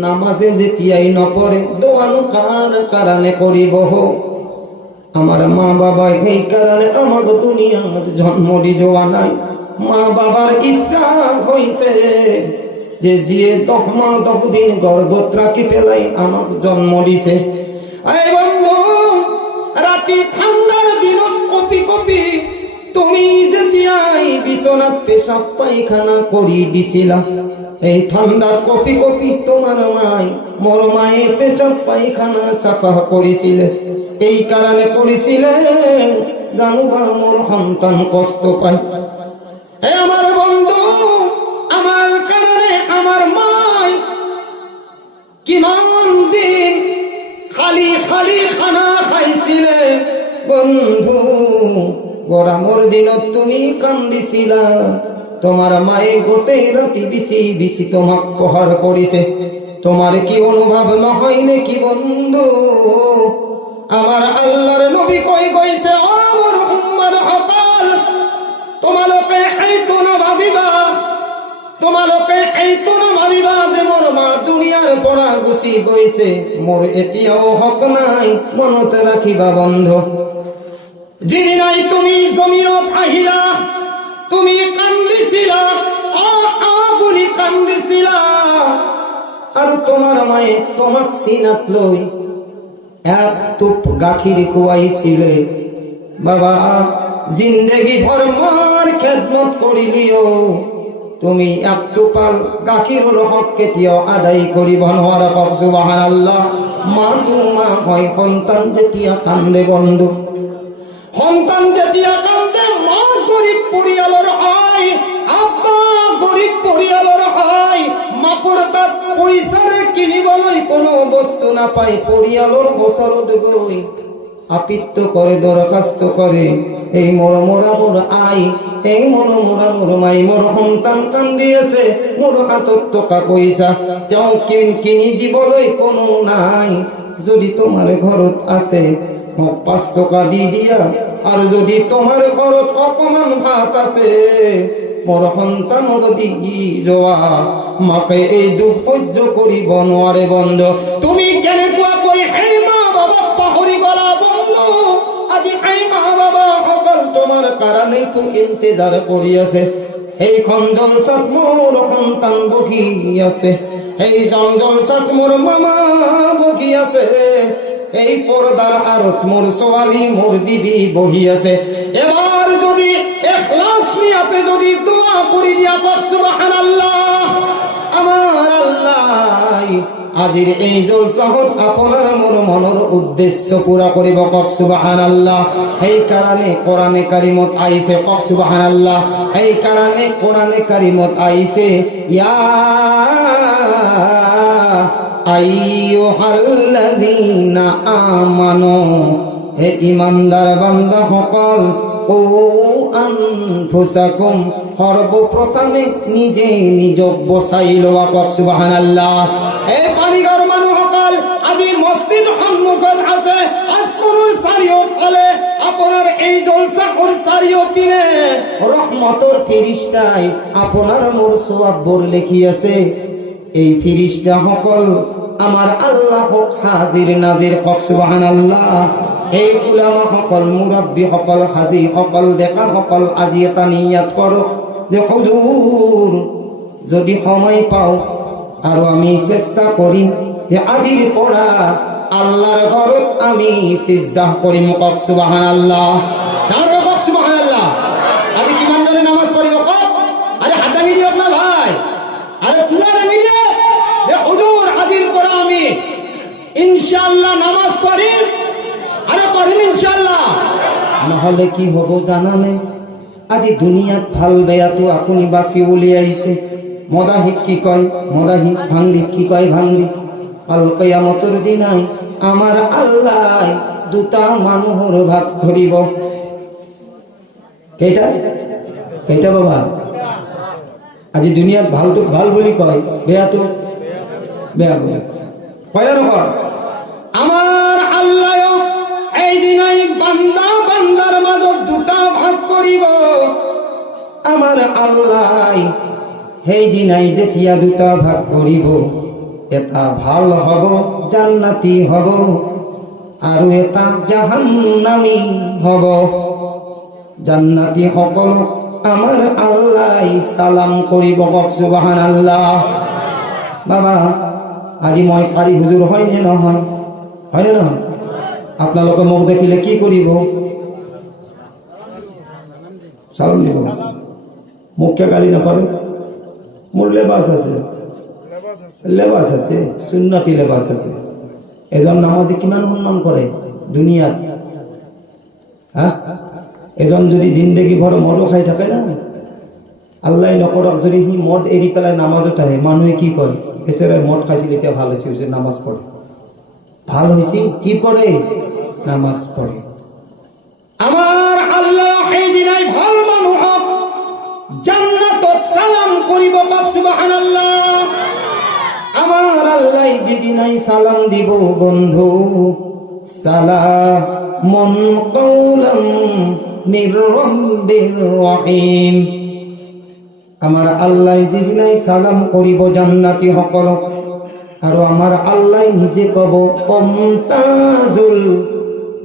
নামাজে যেতিয়াই নপড়ে দোয়ানো কার কারণে করিব। আমার মা বাবা এই কারণে আমার দুনিয়ার জন্ম দি যাওয়া নাই। মা বাবার ইচ্ছা হইছে যে জিয়ে 10 মাস 10 দিন গর্ভত রাখি পেলাই আমার জন্ম দিছে। এই বন্ধু, রাতি ঠান্ডার দিনত কপি কপি তুমি যেতিয়াই বিছনাত পেশাব পায়খানা করি দিছিলা, এই ঠান্ডার কপি কপি তোমার মাই মোর মায়ে পেশাব পায়খানা সাফা করেছিলে। এই কারণে করেছিলে জানুবা মোর সন্তান কষ্ট পায়। হে আমার বন্ধু, আমার কারণে আমার মাই কিমান দিন খালি খালি খানা খাইছিলে। বন্ধু, গরমের দিনত তুমি কান্দিছিলা, তোমার মায়ে গোটেই রাতি বিছি বিছি তোমাক প্রহার করিছে। তোমার কি অনুভব নহয় নাকি বন্ধু? আমার আল্লাহর নবী কই কইছে, ও মোর উম্মার হকাল, তোমালোকে এইতো না ভাবিবা, তোমালোকে এইতো না ভাবিবা যে মোর মা দুনিয়ার পড়া গুছি গইছে, মোর এতিয়াও হক নাই। মনত রাখিবা বন্ধু, যিনি নাই তুমি জমিনত আহিলা, তুমি কান্দিছিলা, বলি কান্দিছিলা, আর তোমার মায়ে তোমাক সিনাত লই এক টুপ গাখির খুয়াইছিলে। বাবা, জিন্দেগি ভর মার খেদমত করিলিও, তুমি এক টুপাল গাখির হক কেতিয়াও আদায় করিব নোৱাৰা। কক সুবহানাল্লাহ। মা তোমা হয় সন্তান যেতিয়া কান্দে বন্ধু, সন্তান যেতিয়া কান্দে, মা গরিব পরিয়ালের হয়, আব্বা গরিব পরিয়ালের হয়, মাকৰ তাত পইচাৰে কিনিবলৈ কোনো বস্তু নাপায়, পৰিয়ালৰ বছৰত গৈ আপিত্ত করে দরখাস্ত করে, এই মোর মোরা মোর আই, এই মোর মোরা মোর মাই, মোর সন্তান কান্দিয়েছে, মোর হাতত টকা পইচা তেওঁ কিনি দিবলৈ কোনো নাই। যদি তোমার ঘৰত আছে মোক 5 টকা দি দিয়া, আর যদি তোমার ঘৰত অকমান ভাত আছে মোর সন্তানক দি যোৱা। মাকে এই দুখ সহ্য কৰিব নোৱাৰে বন্ধু। তুমি কেনেকুৱা কৈ এই মা বাবা পাহৰি গলা বন্ধু? আজি এই মা বাবা সকল তোমার কারণেই তো ইন্তজার কৰি আছে। এইখন জলসাত মোর সন্তান বহি আছে, এই জলসাত মোর মামা বহি আছে, এই পর্দার আড়ত মোর ছোৱালী মোর বিবি বহি আছে। এবার যদি ইখলাস নিয়াতে যদি দোয়া করি দিয়া কক সুবহানাল্লাহ। আমার আল্লাহ আজির এই জলসাহত আপনার মোর মনের উদ্দেশ্য পুরা করিব। কক সুবহানাল্লাহ। এই কারণে কোরআনে কারিমত আইছে, কক সুবহানাল্লাহ। এই কারণে কোরআনে কারিমত আইছে, ইয়া আইয়ুহাল্লাযীনা আমানু, হে ঈমানদার বান্দা সকল, ও আনফুসাকুম, সর্বপ্রথমে নিজে নিজক বচাই লোৱা। কক সুবহানাল্লাহ। এই পানিগার মানুহ সকল, আজি মসজিদ সন্মুখত আছে, আসমানৰ চাৰিওফালে আপোনাৰ এই জলসাৰ চাৰিওপিনে ৰহমতৰ ফেৰিস্তাই আপোনাৰ মোৰ সওয়াববোৰ লিখি আছে। এই ফেরিস্তা সকল আমার আল্লাহ হাজির নাজির। কক সুবহানাল্লাহ। এই উলামা সকল, মুরব্বী সকল, হাজি সকল, ডেকা সকল, আজি এটা নিয়াত করো যে হুজুর যদি সময় পাও আর আমি চেষ্টা করিম যে আজির পড়া আল্লাহর ঘরত আমি সিজদা করিম। কক সুবহানাল্লাহ। তাহলে কক সুবহানাল্লাহ। আজি কিমান জনে নামাজ পড়িব কক? আরে হাত দাঙি দিয়ক না ভাই, আরে পুরা দাঙি দিয়ক। হুজুর আজির পরে আমি ইনশাআল্লাহ নামাজ পড়িম, আরে পড়িম ইনশাআল্লাহ। নহলে কি হব জানানে? আজি দুনিয়াত ভাল বেয়াটো আপুনি বাছি উলিয়াইছে। মদাহিক কি কয় মদাহিক, ভাঙ্গিক কি কয় ভাঙ্গিক। কাল কিয়ামতের দিনাই আমার আল্লাহ দুটা মানুহৰ ভাগ ধরিব। কেইটা কেইটা বাবা? আজি দুনিয়াত ভালটোক ভাল বুলি কয়, বেয়াটো বেয়া বুলি কয় না নকয়? আমাৰ আল্লাহ এই দিনাই বান্দা বান্দাৰ মাজত দুটা ভাগ কৰিব। আমাৰ আল্লাহ সেই দিনাই যেতিয়া দুটা ভাগ কৰিব, এটা ভাল হব জান্নাতি হব আৰু এটা জাহান্নামী হব। জান্নাতি সকলক আমাৰ আল্লাহ সালাম কৰিব, কওক সুবহানাল্লাহ। বাবা আজি মই কারি হুজুর হয় নে নহয়? হয় নে নহয়? আপোনালোকে মোক দেখিলে কি কৰিব? সালাম দিব। মুখে গালি নাপারে? মোর লেবাস আছে, লেবাস আছে, সুন্নতি লেবাস আছে। এজন নামাজি কিমান সন্মান কৰে দুনিয়াত, হ্যাঁ? এজন যদি জিন্দগি ভর মদো খাই থাকে না, আল্লাহ নকৰক যদি সি মদ এৰি পেলাই নামাজত আহে, মানুহে কি কয়? বেচাৰাই মদ খাইছিল, এতিয়া ভাল হৈছে, যে নামাজ পঢ়ে। ভাল হয়েছে কি পড়ে? নামাজ পড়ে। আমার আল্লাহ এই দিনাই ভাল মানুহক জান্নাতত সালাম করিব, কওক সুবহানাল্লাহ। আমার আল্লাহ যেদিনাই সালাম দিব, বন্ধু সালামুন কওলাম মির রাব্বির রহিম। আমার আল্লাহ যেদিনাই সালাম করিব জান্নাতি সকলক, আর আমার আল্লাহ নিজে কব কমতাজুল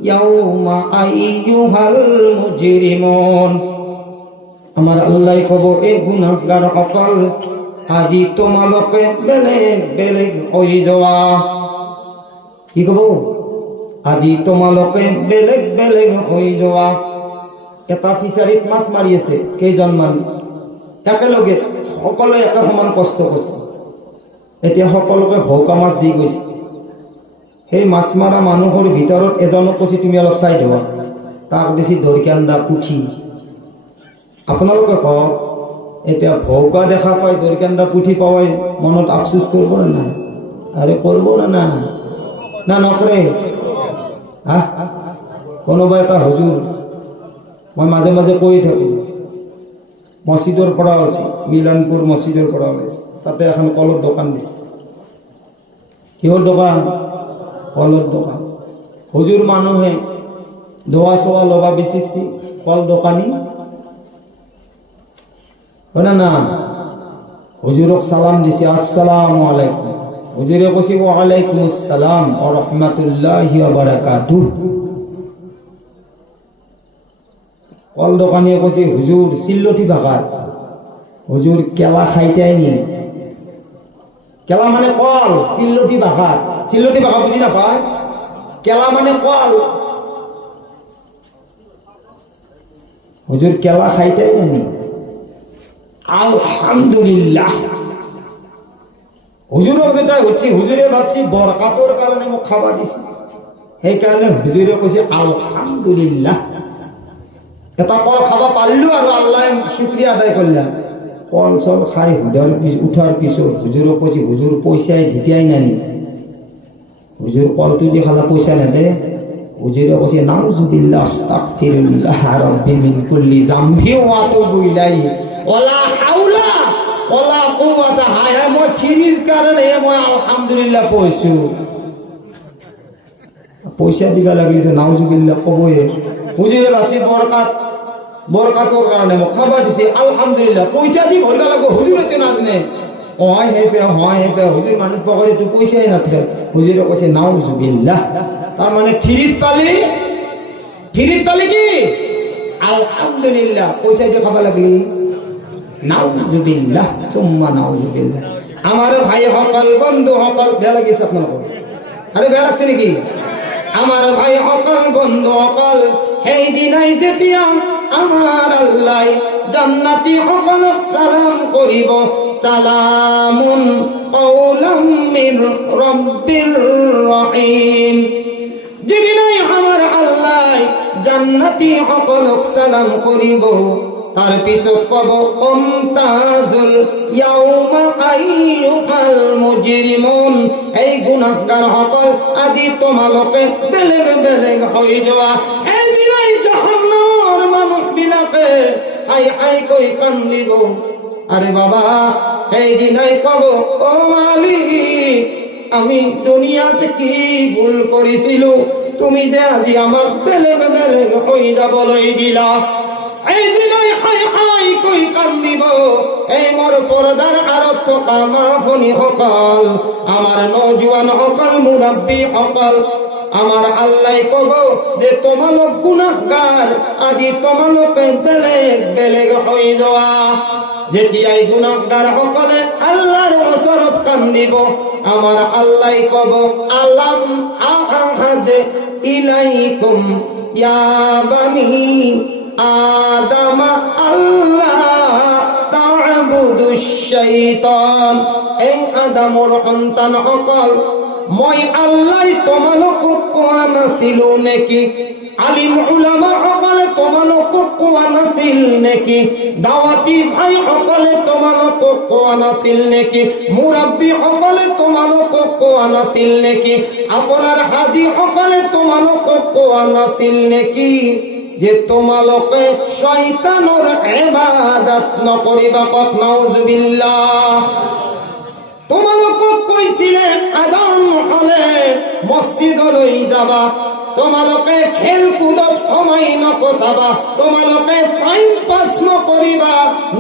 ইয়াউমা আইয়ুহাল মুজরিমুন। আমার আল্লাহ কব এ গুনাহগার সকল, আজি তোমালোকে বেলেগ বেলেগ হৈ যোৱা। কি কব? আজি তোমালোকে বেলেগ বেলেগ হৈ যোৱা। এটা ফিচারিত মাছ মারি আছে, কেইজন মান একেলগে সকলোৱে একে সমান কষ্ট কৰিছে। এতিয়া সকলোকে ভৌকা মাছ দি গৈছে। সেই মাছ মাৰা মানুহৰ ভিতৰত এজনক কৈছে তুমি অলপ চাই ধোৱা, তাক দিছি দৰিকান্দা পুঠি। আপোনালোকে কওক, এতিয়া ভৌকা দেখা পাই দৰিকান্দা পুঠি পাৱাই মনত আফচোচ কৰিব না নাই? আৰে কৰিব না না? না নকৰে? হা? কোনোবা এটা হুজুৰ, মই মাজে মাজে কৈ থাকো, মছজিদৰ পৰা ওলাইছে, মিলানপুৰ মছজিদৰ পৰা ওলাইছে, তাতে এখন কলৰ দোকান দিছে। কিহৰ দোকান? কলৰ দোকান। হুজুৰ মানুহে দোৱা চোৱা লবা বেচিছি, কল দোকানী হয় না? হুজুরক সালাম দিছে, আসসালামু আলাইকুম। হুজুরে কৈছে ওয়ালাইকুম আসসালাম ওয়া রাহমাতুল্লাহি ওয়া বারাকাতুহু। কল দোকানিয়ে কৈছে হুজুর চিল্লতি ভাষাত, হুজুর কেলা খাইতাই নি? কেলা মানে কল, চিল্লতি ভাষাত। চিল্লতি ভাষা বুঝি নাপায়? কেলা মানে কল। হুজুর কেলা খাইতাই নি? আলহামদুলিল্লাহ। হুজুরক যেটা হচ্ছে, হুজুরে ভাবছি বরকাতর কারণে মোক খাবার দিছে, সেই কারণে হুজুরে কৈছে আলহামদুলিল্লাহ। এটা কল খাবা পারলো আর আল্লাহ শুক্রিয়া আদায় করলাম। কল চল খাই উঠার পিছত হুজুরক কৈছে হুজুর পয়সায় দিতেই নানি। হুজুর কলটো যে খালা পয়সা নেদে, হুজুরে কৈছে নাউজুবিল্লাহ আস্তাগফিরুল্লাহ রাব্বি মিন কুল্লি জামবি ওয়া আতুবু ইলাইহি ওয়ালা হাওলা ওয়ালা কুওয়াতা। হায় হায়, মই ফিরির কারণে মই আলহামদুলিল্লাহ পয়সু। পয়সা দিবা লাগলি তো নাউজুবিল্লাহ কবই। হুজুরে ভাবছি বরকাতর কারণে মোক খাবার দিছে, আলহামদুলিল্লাহ। পয়সা দি ভরবা লাগবো, হুজুরে তো নাজনে। হয় হে পে, হয় হে পে, হুজুর মানুষ পকরে তো পয়সাই না থাকে। হুজুরে কৈছে নাউজুবিল্লাহ। তার মানে ফিরিত পালি কি আলহামদুলিল্লাহ। পয়সা দিয়ে খাবা লাগলি নাউজুবিল্লাহ সুম্মা নাউজুবিল্লাহ। আমার ভাই সকল, বন্ধু সকল, বেয়া লাগিছে আপনার? আরে বেয়া লাগছে নাকি? আমার ভাই সকল, বন্ধু সকল, সেই দিনাই যেতিয়া আমার আল্লাহ জান্নাতি সকলক সালাম করিব, সালামুন কওলাম মির রাব্বির রহিম। যেদিনাই আমার আল্লাহ জান্নাতি সকলক সালাম করিব, তার পিছত কব কমতাজুল ইয়াউমা আইয়ুহাল মুজরিমুন। এই গুনাহগার সকল, আজি তোমালোকে বেলেগ বেলেগ হৈ যোৱা। এই দিনাই জাহান্নামৰ মানুহ বিলাকে আই আই কৈ কান্দিব, আরে বাবা এই দিনাই কব ও মালিক আমি দুনিয়াতে কি ভুল করেছিল তুমি যে আজি আমাক বেলেগ বেলেগ হয়ে যাব লই দিলা এই দিনাই হাই হাই কই কান্দিব এই মোর পর্দার আরত থকা মা ভনী সকল আমার নৌজোয়ান সকল মুরব্বী সকল আমার আল্লাহ কব যে তোমালোক গুনাহগার আজি তোমালোকে বেলেগ বেলেগ হয়ে যাওয়া যেতিয়াই গুনাহগার সকলে আল্লাহর ওচৰত কান্দিব আমার আল্লাহ কব আলাম আহাদ ইলাইকুম ইয়া বানি আদম আল্লাহ তা'বুদুশ শাইতান এই আদমৰ সন্তান সকল মই আল্লাহ তোমালোকক কোৱা নাছিলো নেকি আলিম উলামা সকলে তোমালোকক কোৱা নাছিল নেকি দাওয়াতি ভাই সকলে তোমালোকক কোৱা নাছিল নেকি মুৰব্বী সকলে তোমালোকক কোৱা নাছিল নেকি আপোনাৰ হাজী সকলে তোমালোকক কোৱা নাছিল নেকি যে তোমালোকে শয়তানৰ ইবাদত নকৰিবা কত নাউজুবিল্লাহ তোমালোকক কৈছিলে আদান হলে মসজিদলৈ যাবা তোমালোকে খেল কুদত সময় নকটাবা তোমালোকে টাইম পাস নকৰিবা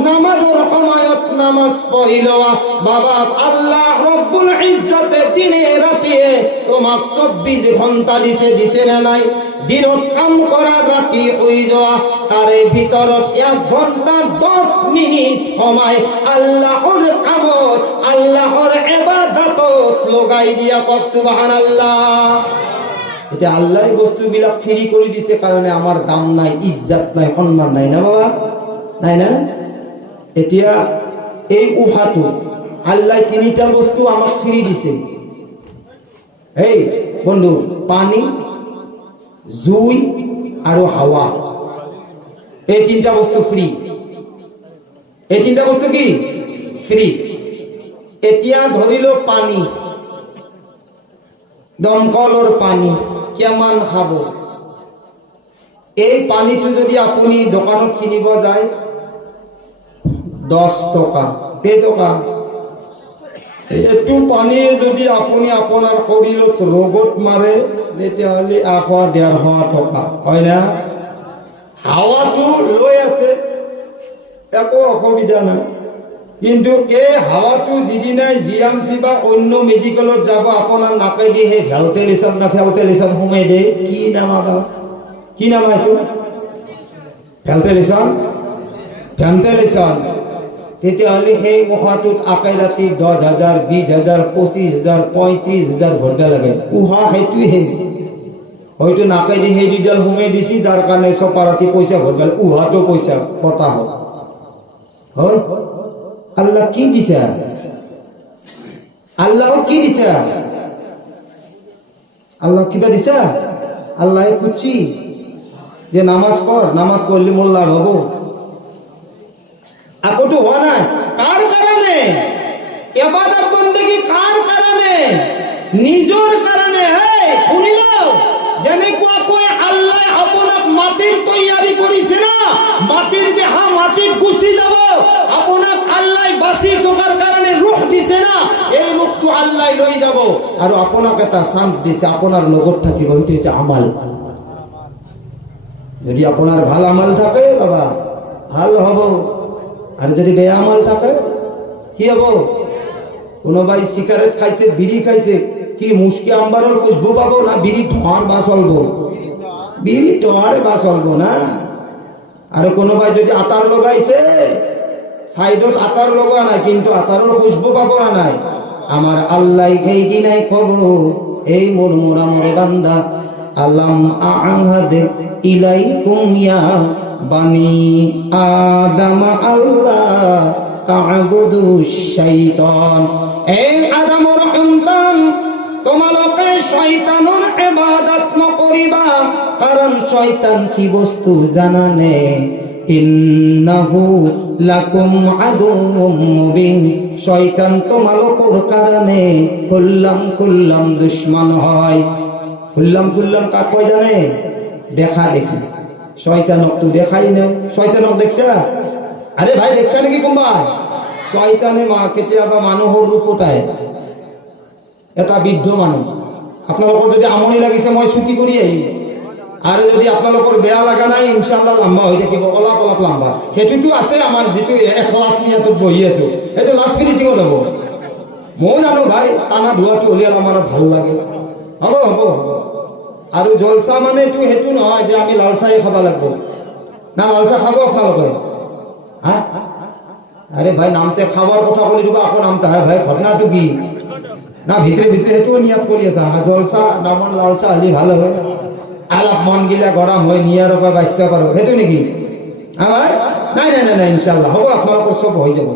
নামাজৰ সময়ত নামাজ পঢ়ি লোৱা বাবা আল্লাহ রব্বুল ইজ্জতে দিনে রাতিয়ে তোমাক 24 ঘন্টা দিছে না নাই দিনত কাম কৰা ৰাতি হৈ যোৱা তাৰে ভিতৰত 1 ঘন্টা 10 মিনিট সময় আল্লাহৰ কামত আল্লাহৰ ইবাদতত লগাই দিয়া কক সুবহানাল্লাহ এটা আল্লাহ বস্তুবিলাক ফ্রি করে দিছে কারণে আমার দাম নাই ইজ্জত নাই সম্মান নাই না বাবা নাই না এতিয়া এই উহাটো আল্লাহ তিনিটা বস্তু আমাক ফ্রি দিছে এই বন্ধু পানি জুই আৰু হাওয়া এই তিনটা বস্তু ফ্রি এই তিনটা বস্তু কি ফ্রি এতিয়া ধৰিলো পানি দমকলৰ পানী কেমান খাব এই পানীটো যদি আপুনি দোকানত কিনিব যায় 10 টকা কেই টকা এইটো পানী যদি আপুনি আপোনাৰ শৰীৰত ৰোগত মাৰে তেতিয়াহ'লে 100-150 টকা হয় না হাৱাটো লৈ আছে একো অসুবিধা নাই কিন্তু এই হাৱাটো যিদিনাই জিএমচি বা অন্য মেডিকেলত যাব আপোনাৰ নাকেদি সেই ভেন্টিলেশ্যন সোমাই দিয়ে কি নাম আপোনাৰ কি নাম এইটো ভেন্টিলেশ্যন তেতিয়াহ'লে সেই উশাহটোত আকাই ৰাতি 10,000 20,000 25,000 35,000 ভৰিব লাগে উশাহ সেইটোহে হয়তো নাকেদি সেই দুডাল সোমাই দিছি যাৰ কাৰণে চপাৰাতি পইচা ভৰিব উশাহটো পইচা কটা হয় আল্লাহ কি দিছে আল্লাহ কি দিছে আল্লাহ কিবা দিছে আল্লাহ কুচি যে নামাজ পড়লে মোর লাভ হবো আকতো হওয়া নাই কার কারণে ইবাদত বন্দেগী কার কারণে নিজর কারণে শুনিল যেনেকুৱাকৈ আল্লাহ আপোনাক মাটিৰ তৈয়াৰী কৰিছে না মাটিৰ দেহা মাটিত গুচি যাব আপোনাক আল্লাহ বাঁচি থকাৰ কাৰণে রূহ দিছে না এই রূহটো আল্লাহ লৈ যাব আৰু আপোনাক এটা চান্স দিছে আপোনাৰ লগত থাকিব সেইটো হৈছে আমাল যদি আপোনাৰ ভাল আমাল থাকে বাবা ভাল হ'ব আর যদি বেয়া আমাল থাকে কি হব কোনোবাই সিগারেট খাইছে বিড়ি খাইছে কি মুশকি আম্বারের খুশবু পাবো না বিড়ি ধোঁয়ার বা চলবো বিড়ি ধোঁয়ার বা চলবো না আর কোনোবাই যদি আটার লগাইছে সাইডত আটার লগা নাই কিন্তু আটারের খুশবু পাবো না নাই আমার আল্লাহ সেই দিনাই কব এই মোর মোরা মোর বান্দা আলাম আ'হাদ ইলাইকুম ইয়া বানি আদম আল্লাহ তা'বুদুশ শাইতান এই আদমৰ সন্তান তোমালোকে শয়তানৰ ইবাদত নকৰিবা কারণ শয়তান কি বস্তু জানানে ইন্নাহু লাকুম আদুউম মুবিন শয়তান তোমালোকৰ কারণে কুল্লাম দুশ্মন হয় কুল্লাম কাক কয় জানে দেখা দেখি শয়তানক তো দেখাই না শয়তানক দেখছা আরে ভাই দেখছা নাকি কোনবা শয়তানে কেতিয়াবা মানুহৰ ৰূপত আহে। এটা বৃদ্ধ মানুহ, আপোনালোকৰ যদি আমনি লাগিছে মই ছুটি কৰি আহিম, আৰু যদি আপোনালোকৰ বেয়া লগা নাই ইনশাআল্লাহ লাম্বা হৈ থাকিব, অলপ অলপ লাম্বা। সেইটোতো আছে আমাৰ যিটো এখলাছ নিয়াটোত বহি আছো, সেইটো লাষ্ট ফিনিচিঙত হ'ব। ময়ো জানো ভাই টানা ধোৱাটো হ'লে আমাৰ ভাল লাগে, হ'ব হ'ব হ'ব। আৰু জলচা মানেতো সেইটো নহয় যে আমি লাল চাহে খাব লাগিব না, লাল চাহ খাব আপোনালোকে? হা আরে ভাই নামতে খাবার কথা বলি দিব, আকৌ নামতে হয় ভাই, ঘটনাটো কি না ভিতরে ভিতরে সেইটোও নিয়াত কৰি আছে। জলচা নামৰ লাল চাহ হলে ভাল হয়, আলাপ মন গিলা গৰম হৈ নিয়াৰ পৰা বাঁচতে পাৰো, সেইটো নেকি? আমার নাই নাই নাই নাই ইনশাল্লাহ হ'ব, আপোনালোকৰ চব হৈ যাব।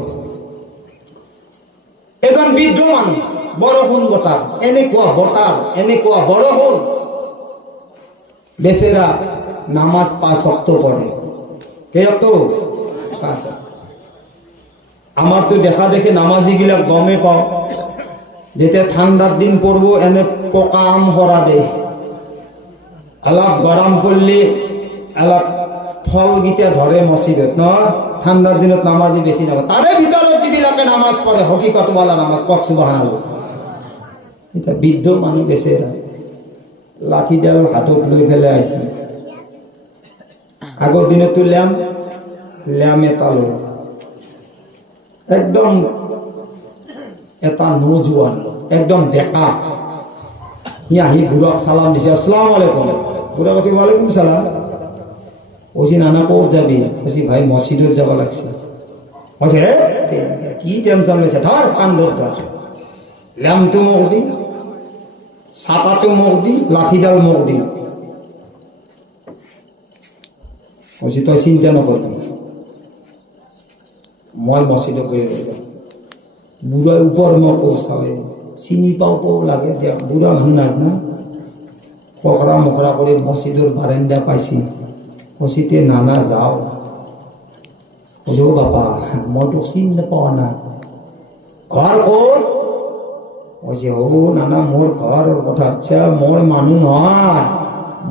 এজন বৃদ্ধ মানুহ, বৰষুণ বতাহ, এনেকুৱা বতাহ এনেকুৱা বৰষুণ, বেচেরা নামাজ 5 ওয়াক্ত পড়ে। কেই ওয়াক্ত? 5 ওয়াক্ত। আমার তো দেখা দেখে নামাজি গিলা গমে পাও, যেতিয়া ঠান্ডার দিন পড়বো এনে পোকা আম হরা দেয়, আলাপ গরম পড়লে আলাপ ফল গীতা ধরে মসজিদত ন, ঠান্ডার দিনত নামাজি বেশি নামাজ, তারে ভিতরে যিবিলাকে নামাজ পড়ে হকিকতওয়ালা নামাজ, পক সুবহানাল্লাহ। এটা বৃদ্ধ মানুষ বেচেরা লাঠিডাল হাতত লৈ ফেলে আইছে। আগৰ দিনতো ল্যাম এটা লৈ, একদম এটা নজোৱান, একদম ডেকা, সি আহি বুঢ়াক সালাম দিছে, আসসালামু আলাইকুম। বুঢ়া কৈছে ওয়ালাইকুম সালাম। কৈছি নানা ক'ত যাবি? কৈছি ভাই মছজিদত যাব লাগছে। কৈছে কি টেনচন লৈছে, ধৰ কান্দত ধৰ, ল্যামটো মোক দি, ছাতাটো মোক দি, লাঠিডাল মোক দি। কৈছি তই চিন্তা নকৰবি, মই মছজিদত গৈ যাম। বুঢ়াৰ ওপৰ মই চাবে চিনি পাও লাগে দিয়া, বুঢ়া মানুহ নাজনা, ফকৰা মকৰা কৰি মছজিদৰ বাৰান্দা পাইছি। কৈছিতে নানা যাও। কৈছে অ' বাপা মই তোক চিনি নাপাওঁ না, ঘৰ ক'ত? কৈছে অ' নানা মোৰ ঘৰ কথা, আচ্ছা মই মানুহ নহয়,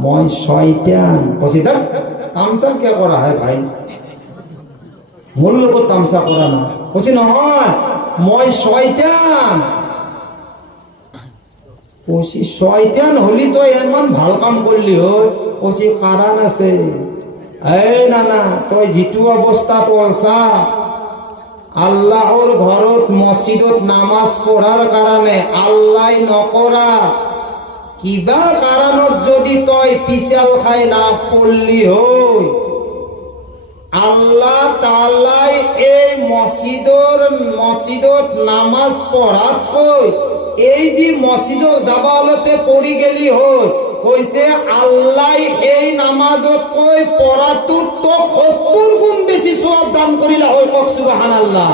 মই শয়তান। কৈছে দেখ তামচা কিয় কৰা হে ভাই, মোৰ লগত তামচা কৰা না। কৈছে নহয় মই শয়তান। কৈছে শয়তান হলি তই ইমান ভাল কাম করলি হয়? কৈছে কাৰণ আছে। এই নানা তই যিটো অৱস্থাত অলছা, আল্লাহর ঘরত মসজিদত নামাজ পড়ার কারণে আল্লাহ নকরা কিবা কারণত যদি তই পিছাল খাই না পড়লি হই, আল্লাহ তাআলাই এই মসজিদত নামাজ পড়াত কই এই যে মসজিদত যাবা হলতে পড়ি গেলি হই, কইছে আল্লাহ এই নামাজত কই পড়াটোত তো 70 গুণ বেশি সওয়াব দান করিলা হই, কক সুবহানাল্লাহ।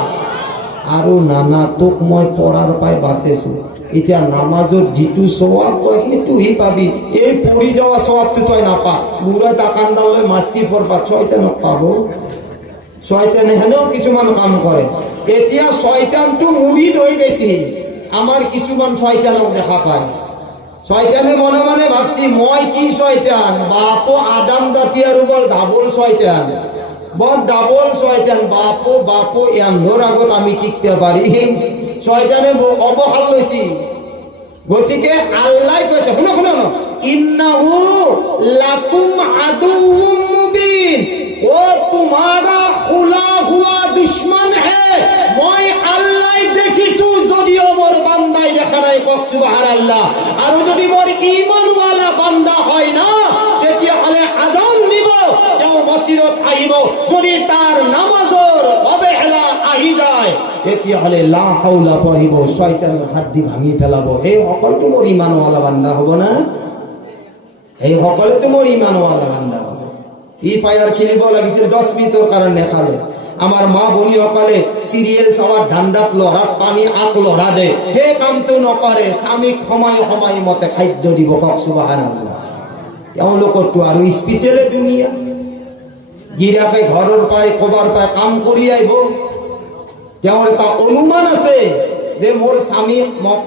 আৰু নানা তোক মই পড়ার পাই বাঁচেছো, এতিয়া নামাজত যিটো সওয়াব তই সেইটোহি পাবি, এই পড়ি যাওয়া সওয়াবটো তই নাপা। বুঢ়া টাকান্দালৈ মাছি পড়বা, শয়তানক পাব। শয়তানে হেনেও কিছুমান কাম করে। এতিয়া শয়তানটো মুড়ি হৈ গেছে, আমার কিছুমান শয়তানক দেখা পায়। শয়তানে মনে মনে ভাবছি মই কি শয়তান, বাপো আদাম জাতি আর বল ডাবল শয়তান, বল ডাবল শয়তান, বাপো এন্ধর আগত আমি টিকতে পারি। শয়তানে অবহাল লৈছি। গতিকে আল্লাহ কৈছে শুনো শুনো, ইন্নাহু লাকুম আদুউম মুবিন, ও তোমারা খুলা হুয়া দুশ্মন হে। মই আল্লাহ দেখিছো, যদিও মোর বান্দাই দেখা নাই, কক সুবহানাল্লাহ। আৰু যদি মোর ঈমানওয়ালা বান্দা হয় না, তেতিয়াহ'লে আজান দিব, তেওঁ মসজিদত আহিব। যদি তাৰ নামাজৰ অৱহেলা আহি যায়, তেতিয়াহ'লে লা হাওলা পঢ়িব, শয়তানৰ হাড্ডি ভাঙি পেলাব। এই সকলটো মোৰ ঈমানওয়ালা বান্দা হ'ব না? এই সকলোতো মোৰ ঈমানওয়ালা বান্দা হ'ব। ই ফায়ার খেলিব লাগিছিল 10 মিনিটৰ কাৰণে খালে। আমার মা বনি সকলে সিরিয়াল চাওয়ার ধান্দাত লড়াত পানি আক লড়া দে, সেই কামটো নকৰে। স্বামীক সময় সময় মতে খাদ্য দিব, কক সুবহানাল্লাহ। তেওঁলোকৰতো আৰু স্পেচিয়েল দুনিয়া। গিৰাকে ঘৰৰ পাই কবাৰ পাই কাম কৰি আহিব, তেওঁৰ এটা অনুমান আছে যে মোৰ স্বামী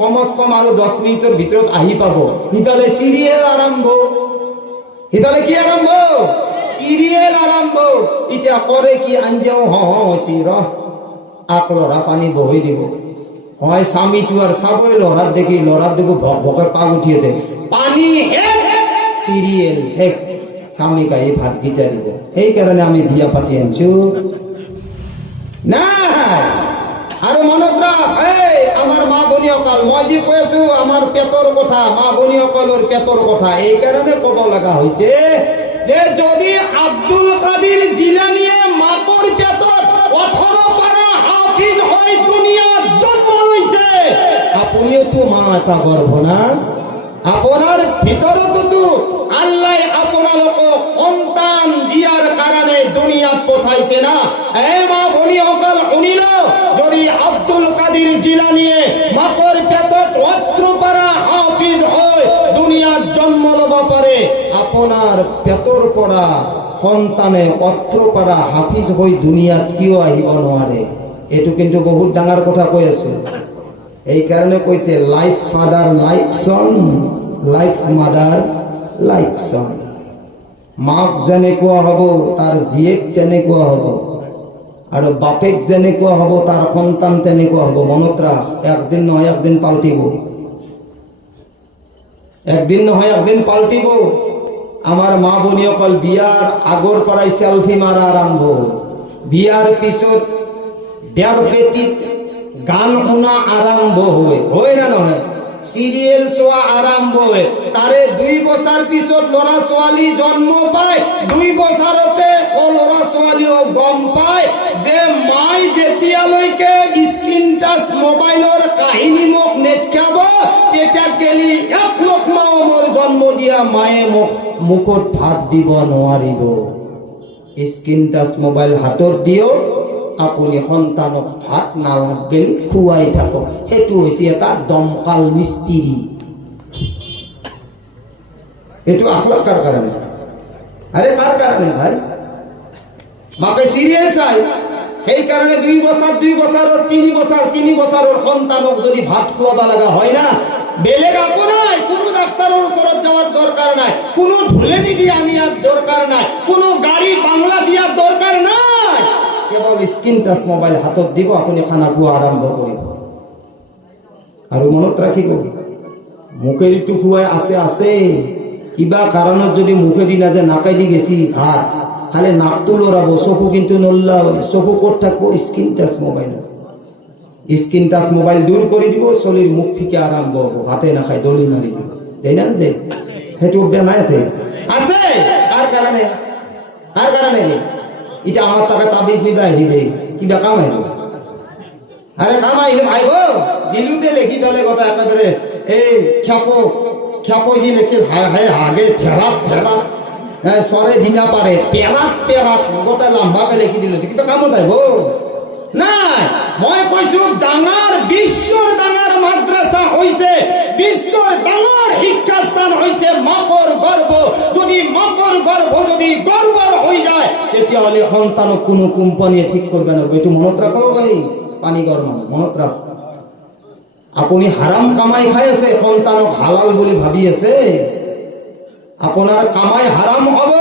কমচ কম আৰু 10 মিনিটৰ ভিতৰত আহি পাব। সিফালে সিরিয়াল আৰম্ভ, সিফালে কি আৰম্ভ? সিরিয়াল আরম্ভ। এটা করে কি আঞ্জাও হইছি র আক লৰা পানী বহি দিব হয় স্বামীটো আৰু চাবই লৰাত দেখি লৰাত দেখো ভক ভকে পাক উঠি আছে পানী চিৰিয়েল শেষ স্বামীক আহি ভাতকেইটা দিব সেইকাৰণে আমি বিয়া পাতি আনছো নাই আৰু মনত ৰাখ আমাৰ মা ভনীসকল মই যি কৈ আছো আমাৰ পেটৰ কথা মা ভনীসকলৰ পেটৰ কথা এইকাৰণে কব লগা হৈছে যে যদি আব্দুল কাদিৰ জিলানীয়ে মাকৰ পেটত 18 পাৰা হাফিজ হৈ দুনিয়াত জন্ম লৈছে আপুনিওতো মা এটা গৰ্ভ না আপোনাৰ ভিতৰতো আল্লাহ আপোনালোকক সন্তান দিয়াৰ কাৰণে দুনিয়াত পঠাইছে না মা ভনীসকল শুনিল যদি আব্দুল কাদিৰ জিলানীয়ে মাকৰ পেটত 18 পাৰা হাফিজ হৈ দুনিয়াত জন্ম ল'ব পাৰে আপোনাৰ পেটৰ পৰা সন্তানে 18 পাৰা হাফিজ হৈ দুনিয়াত কিয় আহিব নোৱাৰে এইটো কিন্তু বহুত ডাঙৰ কথা কৈ আছো এইকাৰণে কৈছে life father like son life mother like son মাক যেনেকুৱা হ'ব তাৰ জীয়েক তেনেকুৱা হ'ব আৰু বাপেক যেনেকুৱা হ'ব তাৰ সন্তান তেনেকুৱা হ'ব মনত ৰাখ একদিন নহয় একদিন পাল্টিব একদিন নহয় একদিন পাল্টিব আমাৰ মা ভনীসকল বিয়াৰ আগৰ পৰাই সেলফি মাৰা আৰম্ভ বিয়াৰ পিছত বিয়াৰ পেটিত গান শুনা আৰম্ভ হয় না নহয় সিরিয়াল চোৱা আৰম্ভ হয় তাৰে 2 বছৰ পিছত লৰা ছোৱালী জন্ম পায় 2 বছৰতে লৰা ছোৱালীও গম পায় যে মাই যেতিয়ালৈকে স্ক্ৰিন টাচ মোবাইলৰ কাহিনী মোক নেটকাব তেতিয়া গেলি 1 লক্ষ্মা মোৰ জন্ম দিয়া মায়ে মোক মুখত ভাত দিব নোৱাৰিব স্ক্ৰিন টাচ মোবাইল হাতত দিও আপুনি সন্তানক ভাত নালাগেল খুৱাই থাকক সেইটো হৈছে এটা দমকাল মিস্ত্ৰী এইটো আখলাক কাৰ কাৰণে আৰে কাৰ কাৰণে ভাই মাকে সিরিয়াল চাই সেই কাৰণে 2 বছৰ 2 বছৰৰ 3 বছৰৰ সন্তানক যদি ভাত খুৱাব লগা হয় না বেলেগ আপো নাই কোনো ডাক্তাৰৰ ওচৰত যাওয়ার দরকার নাই কোনো ঢুলেনি দিয়ে আনিয়ার দরকার নাই কোনো গাড়ি বাংলা দিয়ার দরকার নাই কেবল স্ক্রিন টাচ মোবাইল হাতত দিব আপুনি খানা খোৱা আৰম্ভ কৰিব আৰু মনত ৰাখিব মুখেৰিটো খুৱাই আছে কিবা কাৰণত যদি মুখেৰি নাযায় নাকাইদি গেছি ভাত খালি নাকটো লৰাব চকু কিন্তু নল্লা চকু ক'ত থাকব screen touch mobile screen touch mobile দূৰ কৰি দিব চলিৰ মুখ ফিকে আৰম্ভ হ'ব ভাতে নাখায় দলি মাৰি দিব দেই না দে সেইটো বেয়া নাই আছে আর কারণে এটা আমার টাকা তাবিজ নিবা আহিলে কিবা কাম আহিব আরে কাম আহিলে ভাইব দিলুতে লেখি পেলে কথা একেবারে এই খ্যাপো জি লেখছিল হাগে থেরা সরে দিনা পারে পেরাত গোটা লম্বাকে লেখি দিল কিবা কামত আহিব নাই মই কৈছো ডাঙৰ বিশ্বর ডাঙৰ মাদ্রাসা হইছে বিশ্বর ডাঙৰ শিক্ষাস্থান হইছে মাকৰ গর্ভ যদি মাকৰ গর্ভ যদি গর্বৰ হৈ যায় তেতিয়াহলে সন্তানক কোনো কোম্পানীয়ে ঠিক করবে না এইটো মনত রাখো ভাই পানি গরম মনত রাখ আপুনি হারাম কামাই খাই আছে সন্তানক হালাল বুলি ভাবি আছে আপোনাৰ কামাই হারাম হব